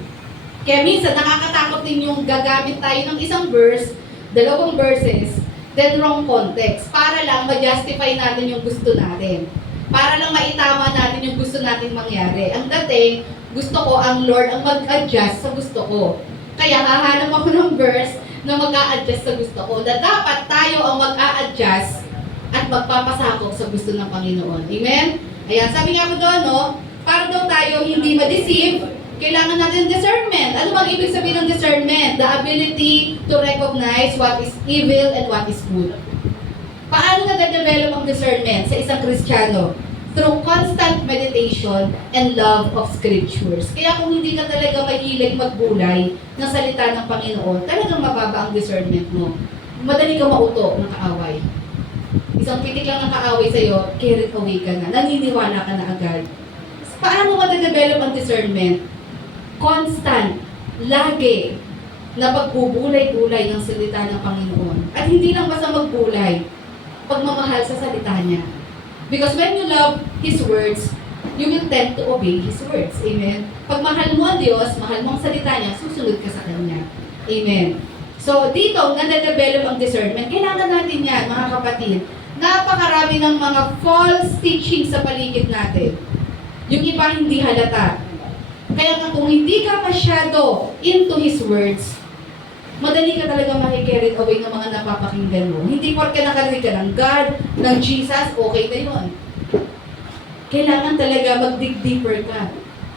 Kaya minsan, nakakatakot din yung gagamit tayo ng isang verse, dalawang verses, then wrong context, para lang ma-justify natin yung gusto natin. Para lang maitama natin yung gusto natin mangyari. Ang dating, gusto ko ang Lord ang mag-adjust sa gusto ko. Kaya hahanap ako ng verse na mag-a-adjust sa gusto ko. Na dapat tayo ang mag-a-adjust at magpapasakop sa gusto ng Panginoon. Amen? Ayan, sabi nga po doon, no? Para daw tayo hindi ma-deceive, kailangan natin discernment. Ano bang ibig sabihin ng discernment? The ability to recognize what is evil and what is good. Paano nade-develop ang discernment sa isang Kristiyano? Through constant meditation and love of scriptures. Kaya kung hindi ka talaga mahilig magbulay ng salita ng Panginoon, talagang mababa ang discernment mo. Madali ka mauto ng kaaway. Isang pitik lang ng kaaway sa'yo, carried away ka na, naniniwala ka na agad. Paano made-develop ang discernment? Constant, lagi, na pagbubulay-bulay ng salita ng Panginoon. At hindi lang basta magbulay, pagmamahal sa salita niya. Because when you love His words, you will tend to obey His words. Amen? Pag mahal mo ang Diyos, mahal mo ang salita niya, susunod ka sa Kanya. Amen? So, dito, nade-develop ang discernment. Kailangan natin yan, mga kapatid. Napakarami ng mga false teaching sa paligid natin. Yung iba hindi halata. Kaya nga kung hindi ka masyado into His words, madali ka talaga makikarried away ng mga napapakinggan mo. Hindi porke nakarinig ka ng God, ng Jesus, okay na yun. Kailangan talaga mag-dig deeper ka.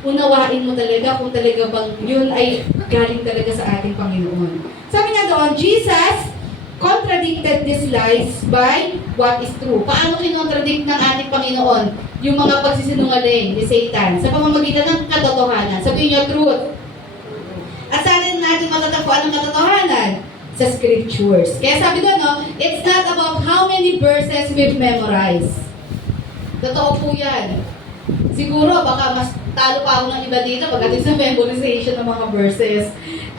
Unawain mo talaga kung talaga bang yun ay galing talaga sa ating Panginoon. Sabi nga doon, Jesus contradicted these lies by what is true. Paano kinontradict ng ating Panginoon yung mga pagsisinungaling ni Satan sa pamamagitan ng katotohanan? Sabihin niyo, truth. At saan natin matatagpuan ang katotohanan? Sa scriptures. Kaya sabi doon, no, it's not about how many verses we've memorized. Totoo po yan. Siguro, baka mas talo pa ako ng iba dito pagdating sa memorization ng mga verses.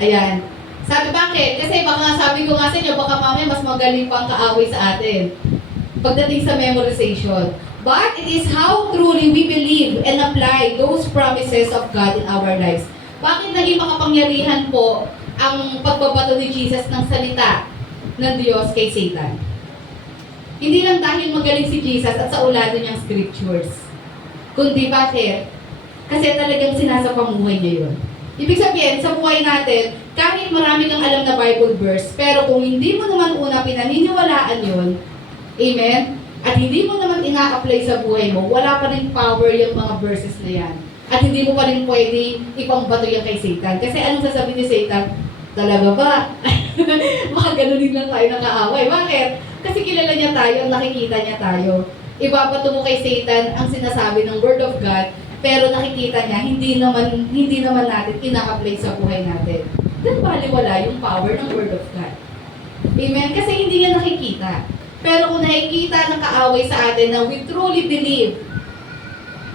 Ayan. Sabi, bakit? Kasi baka sabi ko nga sa inyo, baka mamaya mas magaling pang kaaway sa atin pagdating sa memorization. But it is how truly we believe and apply those promises of God in our lives. Bakit naging makapangyarihan po ang pagbabato ni Jesus ng salita ng Diyos kay Satan? Hindi lang dahil magaling si Jesus at sa ulado niyang scriptures. Kundi bakit? Kasi talagang sinasapamuhay niya yun. Ibig sabihin, sa buhay natin, kahit marami kang alam na Bible verse, pero kung hindi mo naman una pinaniniwalaan yun, amen? At hindi mo naman ina-apply sa buhay mo, wala pa rin power yung mga verses na yan. At hindi mo pa rin pwede ipangbato yan kay Satan. Kasi anong sasabihin ni Satan? Talaga ba? Baka ganunin lang tayo ng kaaway. Bakit? Kasi kilala niya tayo, nakikita niya tayo. Ibabato mo kay Satan ang sinasabi ng Word of God, pero nakikita niya, hindi naman natin ina-apply sa buhay natin. Then baliwala yung power ng Word of God. Amen? Kasi hindi niya nakikita. Pero kung nakikita ng kaaway sa atin na we truly believe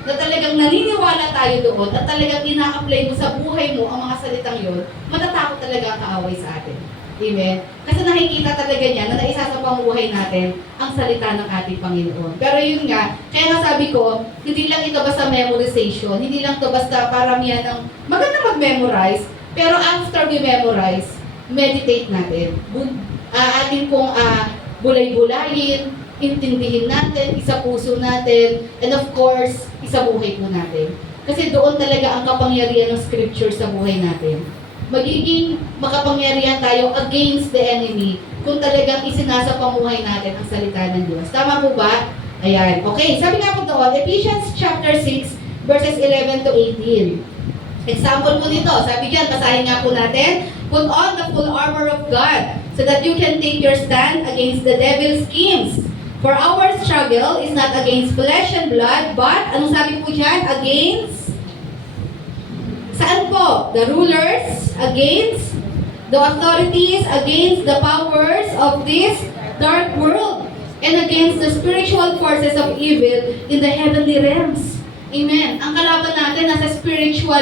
na talagang naniniwala tayo doon at talagang ina-apply mo sa buhay mo ang mga salitang yon, matatakot talaga ang kaaway sa atin. Amen? Kasi nakikita talaga niya na naisa sa pamuhay natin ang salita ng ating Panginoon. Pero yun nga, kaya nga sabi ko, hindi lang ito basta memorization, hindi lang ito basta paramihan ng maganda mag-memorize, pero after we memorize, meditate natin. Atin pong bulay-bulayin, intindihin natin, isa-puso natin, and of course, isa-buhay po natin. Kasi doon talaga ang kapangyarihan ng scripture sa buhay natin. Magiging makapangyarihan tayo against the enemy kung talagang isinasapamuhay natin ang salita ng Diyos. Tama po ba? Ayan. Okay, sabi nga po doon, Ephesians chapter 6, verses 11 to 18. Example po nito, sabi dyan, basahin nga po natin, put on the full armor of God so that you can take your stand against the devil's schemes. For our struggle is not against flesh and blood, but, anong sabi po dyan? Against saan po? The rulers, against the authorities, against the powers of this dark world, and against the spiritual forces of evil in the heavenly realms. Amen. Ang kalaban natin nasa spiritual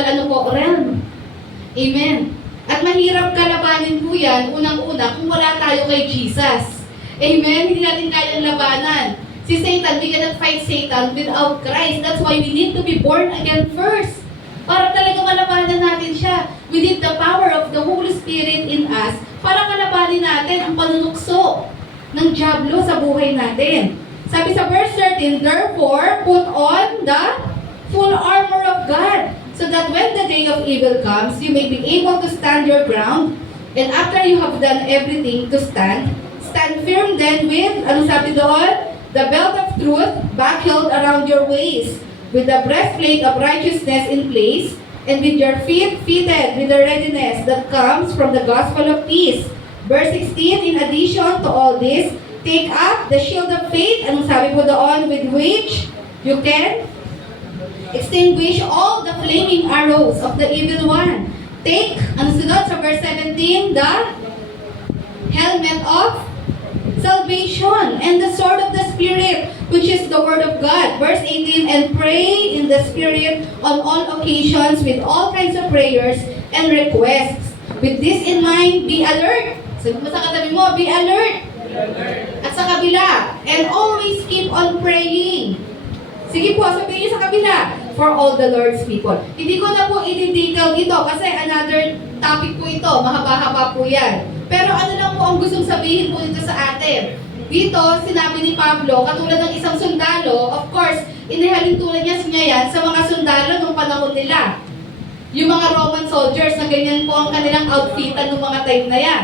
realm. Amen. At mahirap kalabanin po yan, unang-una, kung wala tayo kay Jesus. Amen. Hindi natin kayang labanan. Si Satan, we cannot fight Satan without Christ. That's why we need to be born again first. Para talaga malabanan natin siya. We need the power of the Holy Spirit in us para kalabanin natin ang panunukso ng dyablo sa buhay natin. Sabi sa verse 13, therefore, put on the full armor of God, so that when the day of evil comes, you may be able to stand your ground, and after you have done everything to stand, stand firm then with, ano sabi doon? The belt of truth buckled around your waist, with the breastplate of righteousness in place, and with your feet fitted with the readiness that comes from the gospel of peace. Verse 16, in addition to all this, take up the shield of faith, anong sabi po doon, with which you can extinguish all the flaming arrows of the evil one. Take, ano sunod sa verse 17, the helmet of salvation and the sword of the Spirit, which is the word of God. Verse 18, and pray in the Spirit on all occasions with all kinds of prayers and requests. With this in mind, be alert. Sabi mo sa katabi mo, be alert. At sa kabila, and always keep on praying. Sige po, sabihin niyo sa kabila, for all the Lord's people. Hindi ko na po i-detail ito kasi another topic po ito, mahaba-haba po yan. Pero ano lang po ang gustong sabihin po dito sa atin. Dito, sinabi ni Pablo, katulad ng isang sundalo, of course, inihalin tulad niya yan sa mga sundalo nung panahon nila. Yung mga Roman soldiers na ganyan po ang kanilang outfitan ng mga time na yan.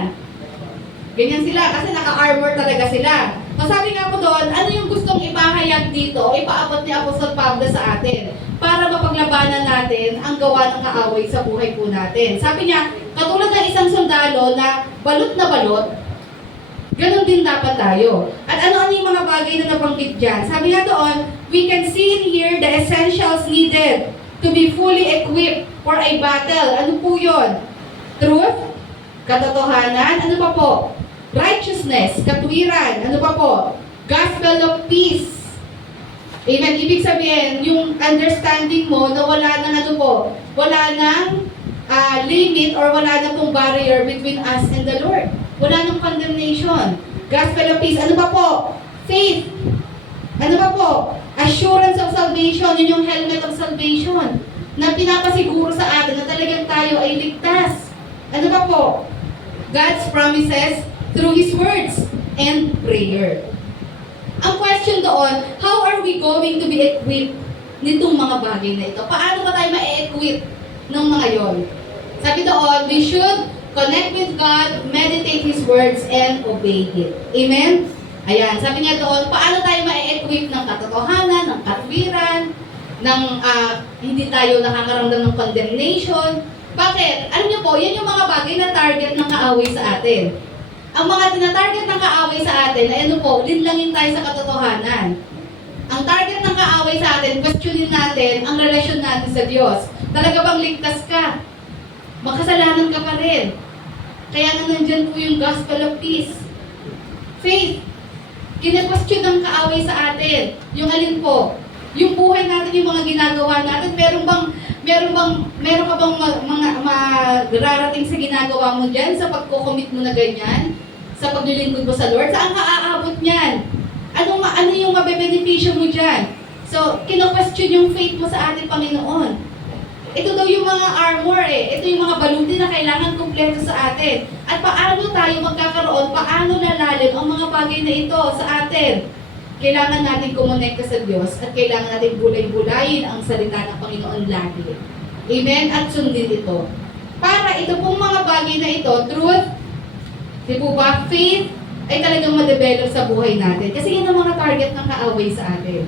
Ganyan sila kasi naka-armor talaga sila. So sabi nga po doon, ano yung gustong ipahayag dito, ipaabot ni Apostol Pablo sa atin para mapaglabanan natin ang gawa ng kaaway sa buhay po natin. Sabi niya, katulad ng isang sundalo na balot, ganun din dapat tayo. At ano yung mga bagay na nabanggit dyan? Sabi nga doon, we can see in here the essentials needed to be fully equipped for a battle. Ano po yun? Truth, katotohanan, ano pa po? Righteousness, katwiran, ano pa po? Gospel of peace. Amen. Ibig sabihin, yung understanding mo na wala nang ano po, wala nang limit or wala nang pong barrier between us and the Lord. Wala nang condemnation. Gospel of peace, ano pa po? Faith. Ano pa po? Assurance of salvation, yun yung helmet of salvation na pinapasiguro sa atin na talagang tayo ay ligtas. Ano pa po? God's promises through His words and prayer. Ang question doon, how are we going to be equipped nitong mga bagay na ito? Paano ba tayo ma-equip ng mga yon? Sabi doon, we should connect with God, meditate His words, and obey it. Amen? Ayan, sabi niya doon, paano tayo ma-equip ng katotohanan, ng katwiran, ng hindi tayo nakakaramdam ng condemnation. Bakit? Alam niyo po, yan yung mga bagay na target ng kaaway sa atin. Ang mga tinatarget ng kaaway sa atin ay ano po, linlangin tayo sa katotohanan. Ang target ng kaaway sa atin, questionin natin ang relasyon natin sa Diyos. Talaga bang ligtas ka? Makasalanan ka pa rin. Kaya na nandyan po yung gospel of peace. Faith. Kine-question ng kaaway sa atin. Yung alin po? Yung buhay natin, yung mga ginagawa natin, meron ka bang nararating sa ginagawa mo dyan, sa pagko-commit mo na ganyan, sa paglilingkod mo sa Lord, saan ka aabot niyan? Ano yung mabebenepisyo mo dyan? So, kino-question yung faith mo sa ating Panginoon. Ito daw yung mga armor eh. Ito yung mga baluti na kailangan kumpleto sa atin. At paano tayo magkakaroon, paano lalalim ang mga bagay na ito sa atin? Kailangan natin kumonekta sa Diyos at kailangan natin bulay-bulayin ang salita ng Panginoon lagi. Amen? At sundin ito. Para ito pong mga bagay na ito, truth, di po ba, faith, ay talagang ma-develop sa buhay natin. Kasi yun ang mga target ng kaaway sa atin.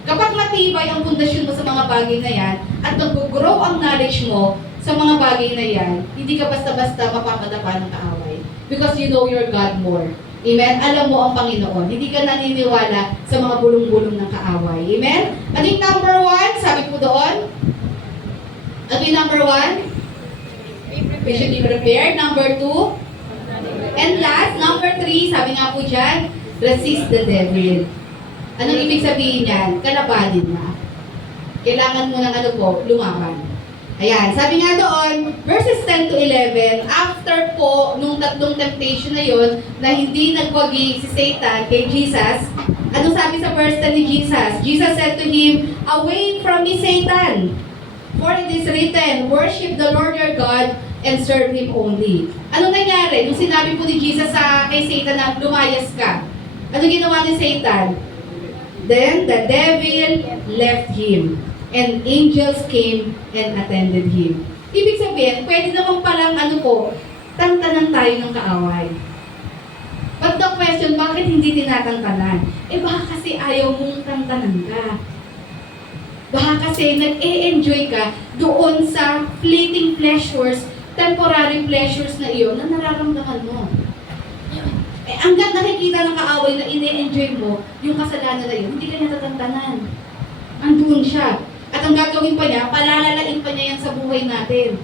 Kapag matibay ang pundasyon mo sa mga bagay na yan, at nag-grow ang knowledge mo sa mga bagay na yan, hindi ka basta-basta mapapadapa ng kaaway. Because you know your God more. Amen? Alam mo ang Panginoon. Hindi ka naniniwala sa mga bulong-bulong ng kaaway. Amen? Ano yung number 1? Sabi po doon? Ano yung number 1? We should be prepared. Number 2? And last, number 3, sabi nga po dyan, resist the devil. Anong ibig sabihin yan? Kalabanin na. Kailangan mo ng lumaban. Ayan, sabi nga doon, verses 10 to 11, after po nung tatlong temptation na yon na hindi nagwagi si Satan kay Jesus, ano sabi sa verse 10 ni Jesus? Jesus said to him, "Away from me, Satan! For it is written, worship the Lord your God and serve Him only." Ano nangyari? Nung sinabi po ni Jesus kay Satan na lumayas ka, ano ginawa ni Satan? Then the devil left him, and angels came and attended him. Ibig sabihin, pwede naman palang tantanan tayo ng kaaway. But the question, bakit hindi tinatantanan? Baka kasi ayaw mong tantanan ka. Baka kasi nag-e-enjoy ka doon sa fleeting pleasures, temporary pleasures na iyon na nararamdaman mo. Hanggang nakikita ng kaaway na ine-enjoy mo yung kasalanan na yun, hindi ka niya tatantanan. Andun siya. At ang gagawin pa niya, palalalain pa niya yan sa buhay natin.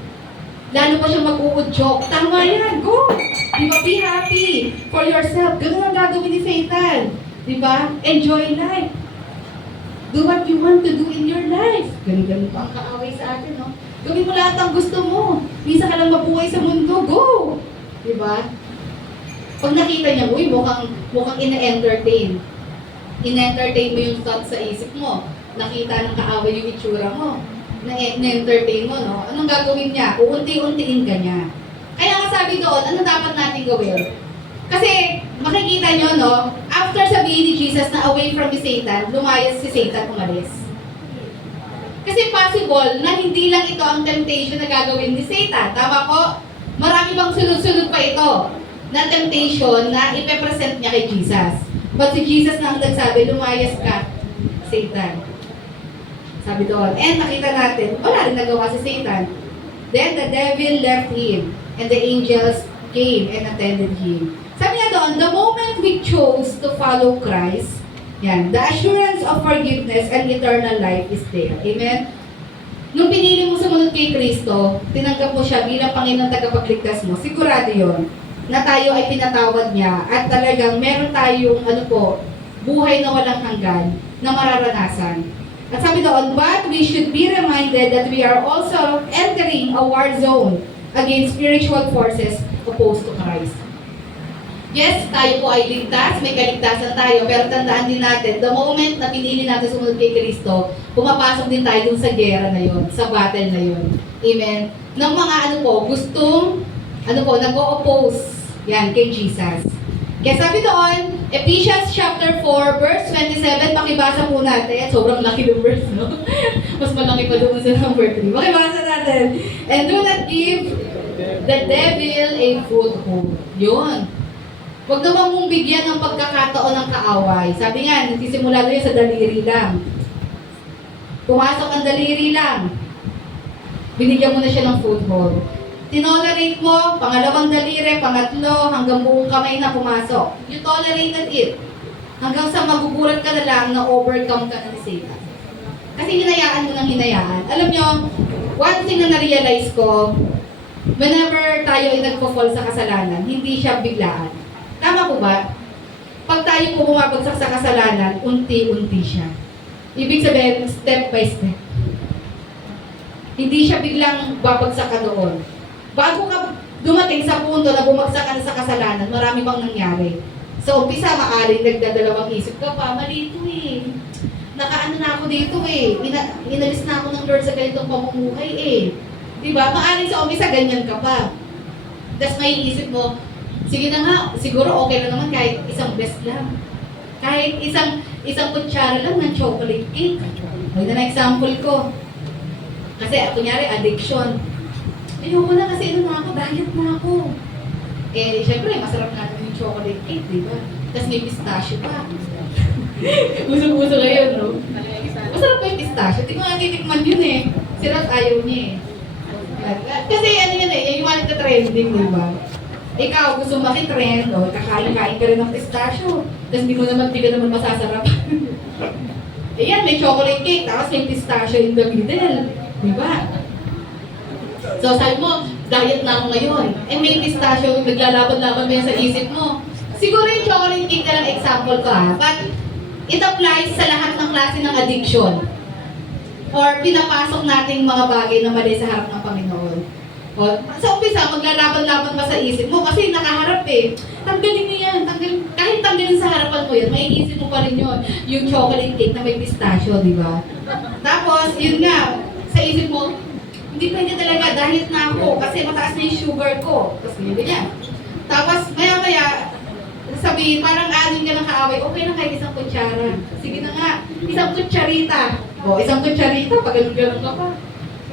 Lalo pa siya mag-uudyok. Tama yan, go! Diba, be happy for yourself. Ganun ang gagawin ni Satan. Diba? Enjoy life. Do what you want to do in your life. Ganun pa ang kaaway sa atin, no? Gawin mo lahat ang gusto mo. Minsan ka lang mabuhay sa mundo, go! Diba? Pag nakita niya, mukhang ina-entertain. Ina-entertain mo yung thoughts sa isip mo. Nakita ng kaaway yung itsura mo. Na-entertain mo, no? Anong gagawin niya? Uunti-untiin ka niya. Kaya nga sabi doon, ano dapat natin gawin? Kasi, makikita nyo, no? After sabihin ni Jesus na away from Satan, lumayas si Satan, umalis. Kasi possible na hindi lang ito ang temptation na gagawin ni Satan. Tama po? Marami bang sunod-sunod pa ito na temptation na ipepresent niya kay Jesus. But si Jesus na ang nagsabi, lumayas ka, Satan. Sabi doon. And nakita natin, wala rin nagawa si Satan. Then the devil left him, and the angels came and attended him. Sabi niya doon, the moment we chose to follow Christ, yan, the assurance of forgiveness and eternal life is there. Amen? Nung pinili mo sumunod kay Kristo, tinanggap mo siya bilang Panginoon tagapagligtas mo, sigurado yon na tayo ay pinatawad niya at talagang meron tayong buhay na walang hanggan na mararanasan. At sabi doon, but we should be reminded that we are also entering a war zone against spiritual forces opposed to Christ. Yes, tayo po ay ligtas, may kaligtasan tayo, pero tandaan din natin, the moment na pinili natin sumunod kay Kristo, pumapasok din tayo dun sa gera na yon, sa battle na yon. Amen? Ng mga gustong, nag-o-oppose yan kay Jesus. Kaya sabi doon, Ephesians chapter 4, verse 27, pakibasa po natin. Sobrang laki ng verse, no? Mas malaki pa doon sa number 3. Pakibasa natin. And do not give the devil a foothold. Yun. Huwag naman mong bigyan ng pagkakataon ng kaaway. Sabi nga, nagsisimula doon sa daliri lang. Pumasok ang daliri lang. Binigyan mo na siya ng foothold. Tinolerate mo, pangalawang daliri, pangatlo, hanggang buong kamay na pumasok. You tolerated it. Hanggang sa magugulat ka na lang na overcome ka na ni Satan. Kasi hinayaan mo ng hinayaan. Alam nyo, one thing na na-realize ko, whenever tayo ay nagpo-fall sa kasalanan, hindi siya biglaan. Tama po ba? Pag tayo po bumabagsak sa kasalanan, unti-unti siya. Ibig sabihin, step by step. Hindi siya biglang babagsak ka doon. bago ka dumating sa punto na bumagsak ka na sa kasalanan, marami bang nangyari. Sa umpisa, maaaring nagdadalawang isip ka pa, mali ito eh. Nakaano na ako dito eh. Inalis na ako ng Lord sa ganitong pamumuhay eh. Diba? Maaaring sa umpisa, ganyan ka pa. Tapos may isip mo, sige na nga, siguro okay na naman kahit isang best lang. Kahit isang kutsara lang ng chocolate cake. Ito na example ko. Kasi kunyari, addiction. Ayoko na kasi ano na ako, diet na ako. Eh, syempre, masarap nga naman yung chocolate cake, di ba? Tapos may pistachio pa. Gusto ngayon, no? Masarap pa yung pistachio. Di ko nga titikman yun eh. Sirap ayaw niya eh. Kasi ano yun eh, yung mga nagka-trending, di ba? Ikaw, gusto makitrend, o kakain-kain ka rin ng pistachio. Tapos di ka naman masasarap. Ayan, may chocolate cake, tapos may pistachio in the middle. Di ba? So sabi mo, diet na ako ngayon. Eh may pistachio, naglalaban-laban mo yan sa isip mo. Siguro yung chocolate cake na lang example ko ha. But it applies sa lahat ng klase ng addiction. Or pinapasok nating mga bagay na mali sa harap ng Panginoon. O, sa umpisa, maglalaban-laban pa sa isip mo kasi nakaharap eh. Tanggalin mo yan. Kahit tanggalin sa harapan mo yan, may isip mo pa rin yun. Yung chocolate cake na may pistachio, di ba? Tapos, yun nga, sa isip mo, hindi pwede talaga, diet na ako kasi mataas na yung sugar ko. Tapos yun yan. Tapos, maya-maya, sabihin, parang anin ka ng kaaway, okay lang kahit isang kutsara. Sige na nga, isang kutsarita. O, isang kutsarita, pag-ganun ka pa.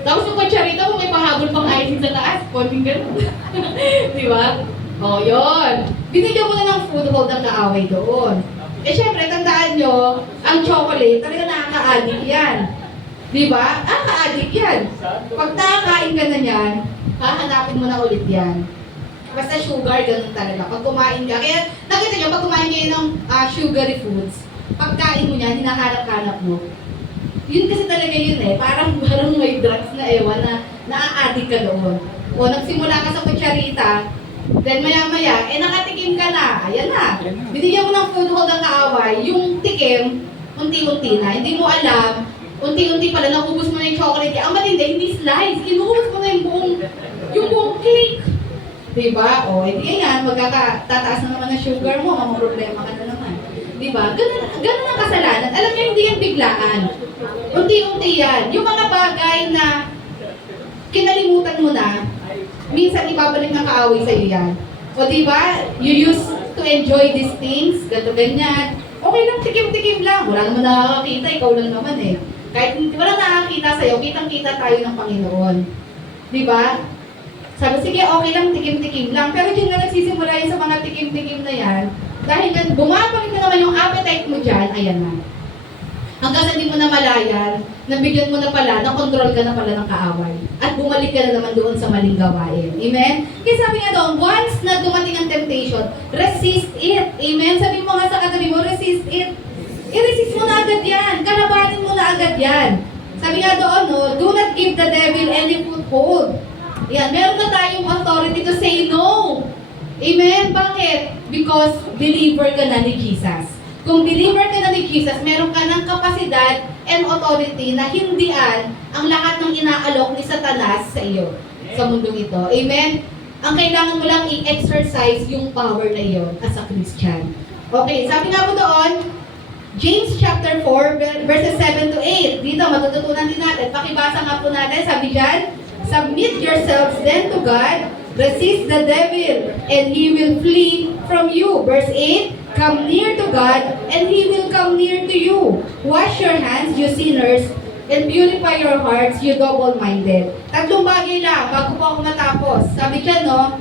Tapos yung kutsarita mo, may pahabol pang icing sa taas. Konting ganun. Di ba? O, yun. Binigyan mo na ng foothold ng kaaway doon. Eh, syempre, tandaan nyo, ang chocolate, talaga nakaka-addict yan. Di ba? Nakaka-addict yan. Pag nakakain ka na yan, hahanapin mo na ulit yan. Basta sugar, ganun talaga. Pag kumain ka, kaya nakita nyo, pag kumain kayo ng sugary foods, pagkain mo yan, hinahanap-hanap mo. Yun kasi talaga yun eh, parang may drugs na ewan na naa-addict ka doon. O nagsimula ka sa kutsarita, then maya-maya, nakatikim ka na, ayan na. Binigyan mo ng foothold ng kaaway, yung tikim, unti-unti na, hindi mo alam, unti-unti pala, naubos mo na yung chocolate cake. Ang matindi, hindi slice, kinuubos mo na yung buong cake. Diba? O, hindi yan, magkakatataas na naman ng sugar mo, problema ka na naman. Diba? Ganun ang kasalanan. Alam niyo, hindi yan biglaan. Unti-unti yan. Yung mga bagay na kinalimutan mo na, minsan ibabalik ng kaaway sa iyo yan. O diba, you used to enjoy these things, ganyan. Okay lang, tikim-tikim lang. Wala naman nakakakita, ikaw lang naman eh. Kahit wala nakakita sa'yo, kitang-kita tayo ng Panginoon. Diba? Sabi, sige, okay lang, tikim-tikim lang. Pero dyan nga nagsisimula yun sa mga tikim-tikim na yan, dahil bumabalik na naman yung appetite mo dyan, ayan na. Hanggang hindi mo na malayan, nabigyan mo na pala, nakontrol ka na pala ng kaaway. At bumalik ka na naman doon sa maling gawain. Amen? Kaya sabi nga doon, once na dumating ang temptation, resist it. Amen? Sabi mo nga sa katabi mo, resist it. I-resist mo na agad yan. Kalabanin mo na agad yan. Sabi nga doon, no, do not give the devil any foothold. Yan, meron na tayong authority to say no. Amen? Bakit? Because believer ka na ni Jesus. Kung believer ka na ni Jesus, meron ka ng kapasidad and authority na hindian ang lahat ng inaalok ni Satanas sa iyo, sa mundong ito. Amen? Ang kailangan mo lang i-exercise yung power na iyon as a Christian. Okay, sabi nga po doon, James chapter 4, verses 7 to 8. Dito, matututunan din natin. Pakibasa nga po natin, sabi dyan, submit yourselves then to God, resist the devil, and he will flee from you. Verse 8, come near to God, and He will come near to you. Wash your hands, you sinners, and purify your hearts, you double-minded. Tatlong bagay lang, bago po ako matapos. Sabi dyan, no?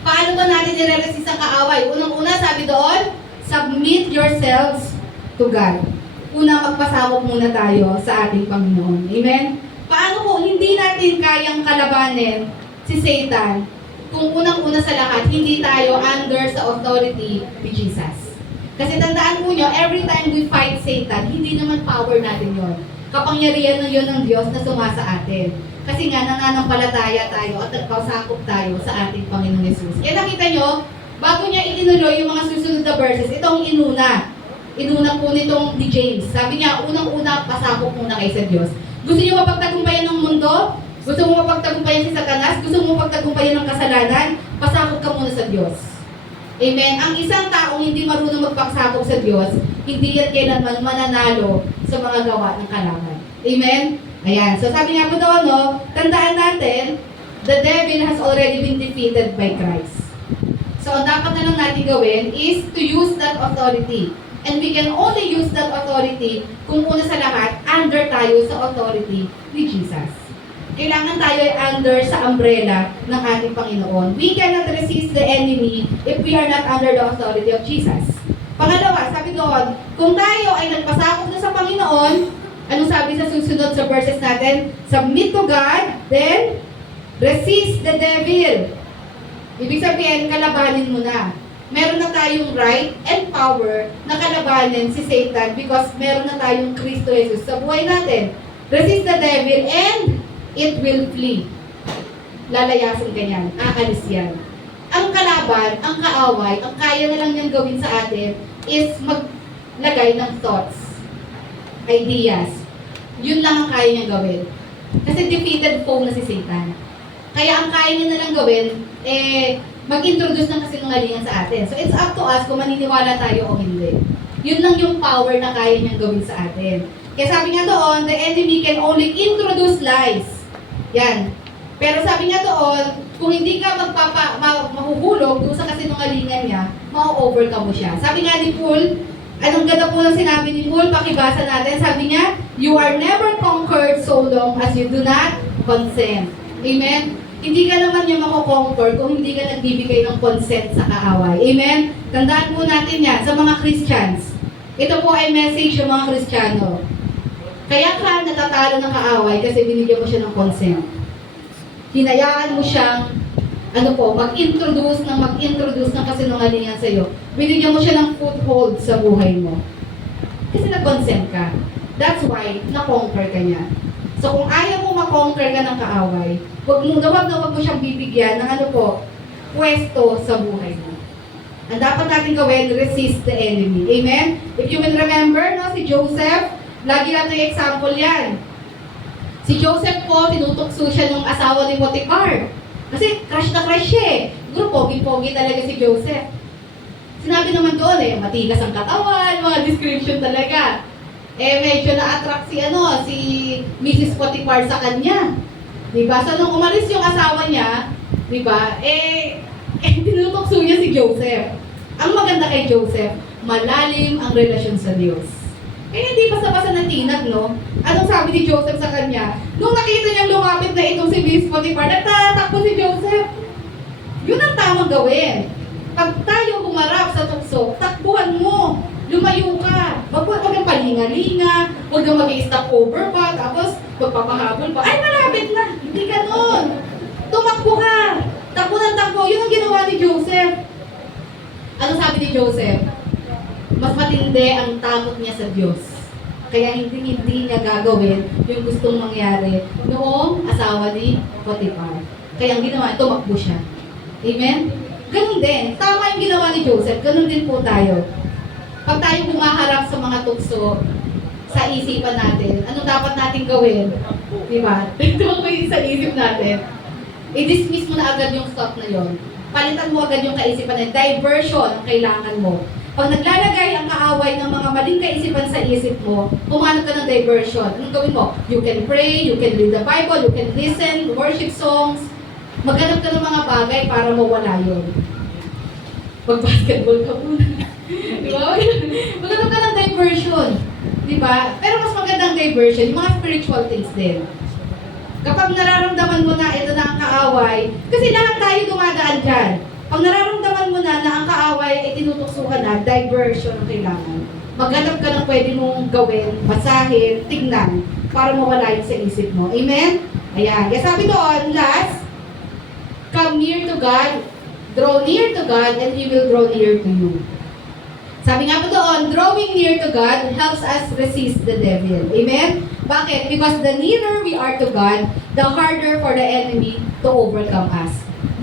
Paano ba natin nire-resist ang kaaway? Unang-una, sabi doon, submit yourselves to God. Una, magpasawak muna tayo sa ating Panginoon. Amen? Paano kung hindi natin kayang kalabanin si Satan? Kung unang-una sa lahat, hindi tayo under sa authority ni Jesus. Kasi tandaan po nyo, every time we fight Satan, hindi naman power natin yon. Kapangyarihan na yun ng Diyos na sumasa atin. Kasi nga, nananampalataya tayo at nagpasakop tayo sa ating Panginoong Yesus. Kaya nakita nyo, bago niya itinuloy yung mga susunod na verses, itong inuna. Inuna po nitong ni James. Sabi niya, unang-una, pasakop muna kayo sa Diyos. Gusto niyo mapagtagumpayan ng mundo? Gusto mo mapagtagumpayan si Satanas? Gusto mo mapagtagumpayan ng kasalanan? Pasakop ka muna sa Diyos. Amen? Ang isang taong hindi marunong magpagsakop sa Diyos, hindi yan kailanman mananalo sa mga gawa ng kalaban. Amen? Ayan. So sabi nga po doon, no, tandaan natin, the devil has already been defeated by Christ. So ang dapat na lang natin gawin is to use that authority. And we can only use that authority kung una sa lahat, under tayo sa authority ni Jesus. Kailangan tayo ay under sa umbrella ng ating Panginoon. We cannot resist the enemy if we are not under the authority of Jesus. Pangalawa, sabi doon, kung tayo ay nagpasakop na sa Panginoon, anong sabi sa susunod sa verses natin? Submit to God, then resist the devil. Ibig sabihin, kalabanin mo na. Meron na tayong right and power na kalabanin si Satan because meron na tayong Kristo Jesus sa buhay natin. Resist the devil and it will flee. Lalayasin ka yan. Aalis yan. Ang kalaban, ang kaaway, ang kaya na lang niyang gawin sa atin is maglagay ng thoughts, ideas. Yun lang ang kaya niyang gawin. Kasi defeated foe na si Satan. Kaya ang kaya niya na lang gawin, mag-introduce ng kasinungalingan sa atin. So it's up to us kung maniniwala tayo o hindi. Yun lang yung power na kaya niyang gawin sa atin. Kaya sabi nga doon, the enemy can only introduce lies. Yan. Pero sabi nga doon, kung hindi ka mahuhulog doon sa kasinungalingan niya, ma-overcome mo siya. Sabi nga ni Paul, anong ganda po ng sinabi ni Paul, pakibasa natin, sabi niya, you are never conquered so long as you do not consent. Amen? Hindi ka naman yung mako-conquer kung hindi ka nagbibigay ng consent sa kaaway. Amen? Tandaan po natin yan sa mga Christians. Ito po ay message ng mga Kristiyano. Kaya ka natatalo ng kaaway kasi binigyan mo siya ng consent. Hinayaan mo siyang mag-introduce ng kasinungalingan sa iyo. Binigyan mo siya ng foothold sa buhay mo. Kasi nag-consent ka. That's why na-conquer ka niya. So kung ayaw mo ma-conquer ka ng kaaway, wag mo siyang bibigyan ng pwesto sa buhay mo. Ang dapat natin gawin, resist the enemy. Amen? If you will remember, si Joseph, lagi natin yung example yan. Si Joseph po, tinutokso siya ng asawa ni Potiphar. Kasi crush na crush siya eh. Siguro pogi-pogi talaga si Joseph. Sinabi naman doon matigas ang katawan, mga description talaga. Medyo na-attract si Mrs. Potiphar sa kanya. Diba? So, nung umalis yung asawa niya, diba, tinutokso niya si Joseph. Ang maganda kay Joseph, malalim ang relasyon sa Diyos. Hindi basta-basta natinag, no? Anong sabi ni Joseph sa kanya? Nung nakita niyang lumapit na itong si Mrs. Potiphar, nagtatakbo si Joseph. Yun ang tamang gawin. Pag tayo humarap sa tukso, takbuhan mo. Lumayo ka. Huwag kang palinga-linga. Huwag kang mag-i-stop over pa. Tapos magpapahabol pa. Ay, malapit na. Hindi ganon. Tumakbo ka. Takbo ng takbo. Yun ang ginawa ni Joseph. Ano sabi ni Joseph? Mas matindi ang takot niya sa Diyos. Kaya hindi niya gagawin yung gustong mangyari noong asawa ni Potiphar. Kaya ang ginawa, tumakbo siya. Amen? Ganun din. Tama yung ginawa ni Joseph. Ganun din po tayo. Pag tayo bumaharap sa mga tukso sa isipan natin, anong dapat natin gawin? Diba? Ito yung sa isip natin. I-dismiss mo na agad yung thought na yon. Palitan mo agad yung kaisipan na diversion ang kailangan mo. Pag naglalagay ang kaaway ng mga maling kaisipan sa isip mo, pumanap ka ng diversion. Anong gawin mo? You can pray, you can read the Bible, you can listen, worship songs. Maghanap ka ng mga bagay para mawala yun. Mag-basketball ka muna. Diba? Maghanap ka ng diversion. Diba? Pero mas magandang diversion, yung mga spiritual things din. Kapag nararamdaman mo na ito na ang kaaway, kasi lahat tayo dumadaan dyan. Pag nararamdaman mo na ang kaaway ay tinutukso ka na, diversion ang kailangan. Maghanap ka ng pwede mong gawin, basahin, tignan, para mawala yun sa isip mo. Amen? Ayan. Kaya sabi doon, last, come near to God, draw near to God, and He will draw near to you. Sabi nga po doon, drawing near to God helps us resist the devil. Amen? Bakit? Because the nearer we are to God, the harder for the enemy to overcome us.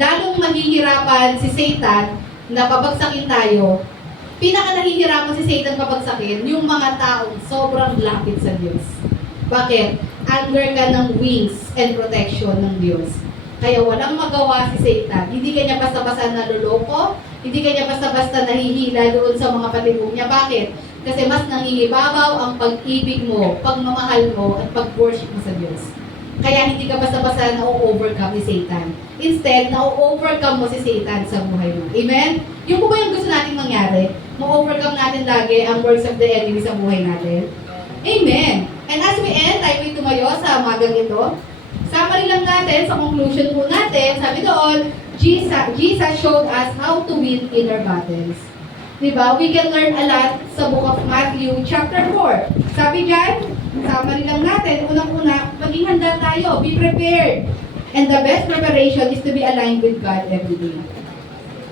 Lalong mahihirapan si Satan na pabagsakin tayo. Pinaka nahihirapan si Satan pabagsakin yung mga taong sobrang lapit sa Diyos. Bakit? under ka ng wings and protection ng Diyos. Kaya walang magawa si Satan. Hindi kanya basta-basta naluloko, hindi kanya basta-basta nahihila doon sa mga patibong niya. Bakit? Kasi mas nangingibabaw ang pag-ibig mo, pagmamahal mo, at pag-worship mo sa Diyos. Kaya hindi ka basta-basta na-overcome ni Satan. Instead, na-overcome mo si Satan sa buhay mo. Amen? Yung po ba yung gusto natin mangyari? Ma-overcome natin lagi ang works of the enemy sa buhay natin? Amen! And as we end, tayo may tumayo sa umagang ito. Summary lang natin, sa conclusion po natin, sabi doon, Jesus showed us how to win inner battles. Diba? We can learn a lot sa book of Matthew chapter 4. Sabi dyan, summary lang natin, unang-una, maging handa tayo, be prepared. And the best preparation is to be aligned with God every day.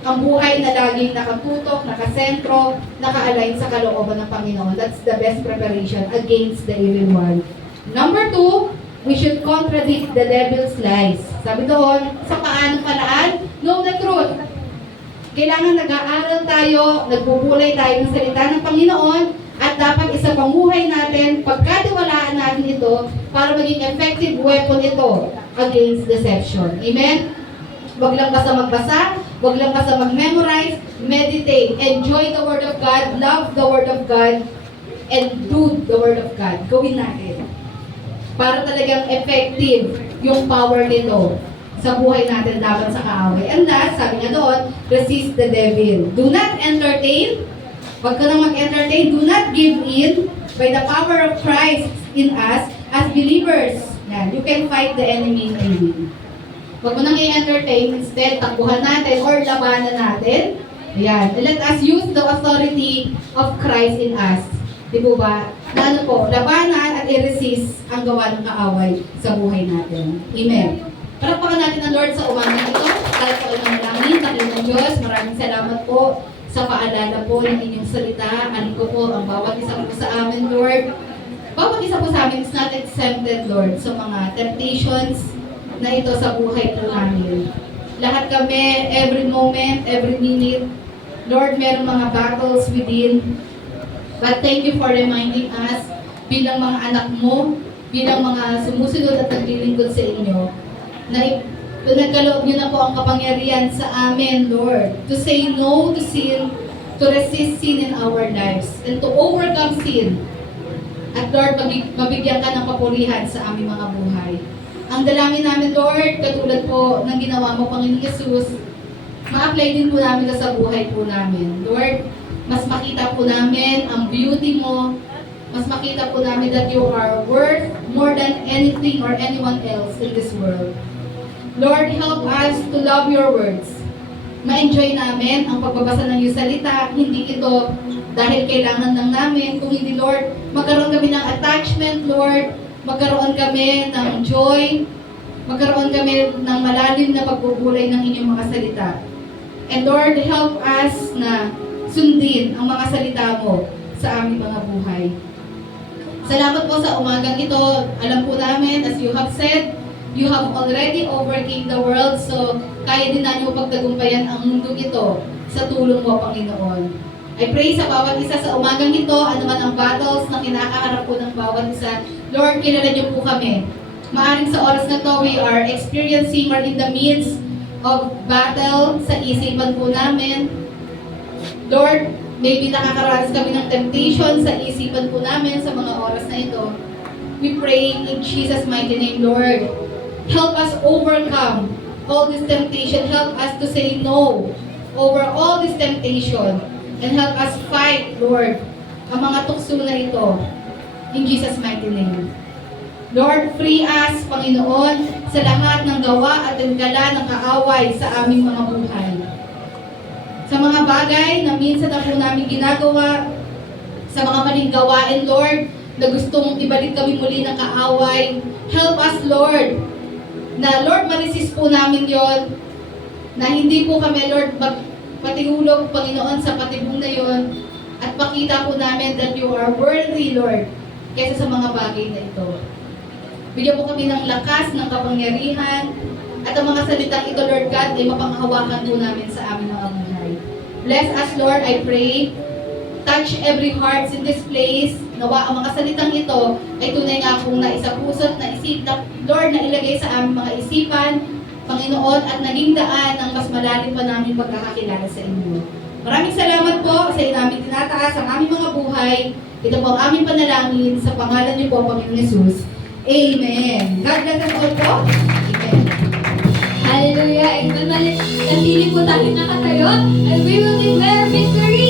Ang buhay na laging nakatutok, nakasentro, naka-align sa kalooban ng Panginoon. That's the best preparation against the evil one. Number 2, we should contradict the devil's lies. Sabi doon, sa paanong paraan? Know the truth. Kailangan nag-aaral tayo, nagbubulay tayo ng salita ng Panginoon, at dapat isa pang buhay natin, pagkatiwalaan natin ito, para maging effective weapon ito against deception. Amen? Huwag lang basta magbasa, huwag lang basta mag-memorize, meditate, enjoy the Word of God, love the Word of God, and do the Word of God. Gawin natin. Para talagang effective yung power nito sa buhay natin laban sa kaaway. And last, sabi nga doon, resist the devil. Do not entertain. Huwag ka nang mag-entertain. Do not give in by the power of Christ in us as believers. Yan. You can fight the enemy and win. Huwag mo nang i-entertain. Instead, takbuhan natin or labanan natin. Ayan. Let us use the authority of Christ in us. Di po ba? Na ano po, labanan at i-resist ang gawa ng kaaway sa buhay natin. Amen. Parapakan natin ang Lord sa umagang ito. Dahil sa unang langit, Panginoon Diyos, maraming salamat po sa paalala po ng inyong salita. Alin ko po ang bawat isa po sa amin, Lord. Bawat isa po sa amin is not exempted, Lord, sa mga temptations na ito sa buhay po namin. Lahat kami, every moment, every minute, Lord, meron mga battles within. But thank you for reminding us bilang mga anak mo, bilang mga sumusunod at naglilingkod sa inyo, na nagkaloob niyo na po ang kapangyarihan sa amin, Lord, to say no to sin, to resist sin in our lives, and to overcome sin. At Lord, mabigyan ka ng papurihan sa aming mga buhay. Ang dalangin namin, Lord, katulad po ng ginawa mo, Panginoon Yesus, ma-apply din po namin sa buhay po namin. Lord, mas makita po namin ang beauty mo, mas makita po namin that you are worth more than anything or anyone else in this world. Lord, help us to love your words. Ma-enjoy namin ang pagbabasa ng iyong salita. Hindi ito dahil kailangan lang namin. Kung hindi, Lord, magkaroon kami ng attachment, Lord. Magkaroon kami ng joy. Magkaroon kami ng malalim na pagbubulay ng inyong mga salita. And Lord, help us na sundin ang mga salita mo sa aming mga buhay. Salamat po sa umagang ito. Alam po namin, as you have said, you have already overcame the world, so kaya din natin pagtagumpayan ang mundong ito sa tulong mo, Panginoon. I pray sa bawat isa sa umagang ito, anuman ang battles na kinakaharap po ng bawat isa. Lord, kilala niyo po kami. Maaring sa oras na to, we are experiencing or in the midst of battle sa isipan po namin. Lord, maybe nakakaranas kami ng temptation sa isipan po namin sa mga oras na ito. We pray in Jesus' mighty name, Lord. Help us overcome all this temptation. Help us to say no over all this temptation. And help us fight, Lord, ang mga tukso na ito. In Jesus' mighty name. Lord, free us, Panginoon, sa lahat ng gawa at tingkala ng kaaway sa aming mga buhay. Sa mga bagay na minsan na po namin ginagawa, sa mga maling gawain, Lord, na gustong ibalik kami muli ng kaaway. Help us, Lord, na Lord, ma-resist po namin yon, na hindi po kami, Lord, patihulog, Panginoon, sa patibong na yon, at pakita po namin that you are worthy, Lord, kaysa sa mga bagay na ito. Bigyan po kami ng lakas, ng kapangyarihan, at ang mga salitang ito, Lord God, ay mapanghawakan po namin sa aming mga buhay. Bless us, Lord, I pray. Touch every heart in this place. Nawa ang mga salitang ito ay tunay nga kong naisapuso't Lord, na ilagay sa aming mga isipan, Panginoon, at naging daan ng mas malalim pa namin pagkakakilala sa inyo. Maraming salamat po sa aming tinataas ang aming mga buhay. Ito po ang aming panalangin sa pangalan niyo po, Panginoon Jesus. Amen. God bless us all po. Amen. Hallelujah! Amen. Nanatili po tayo nakatayo and we will declare victory!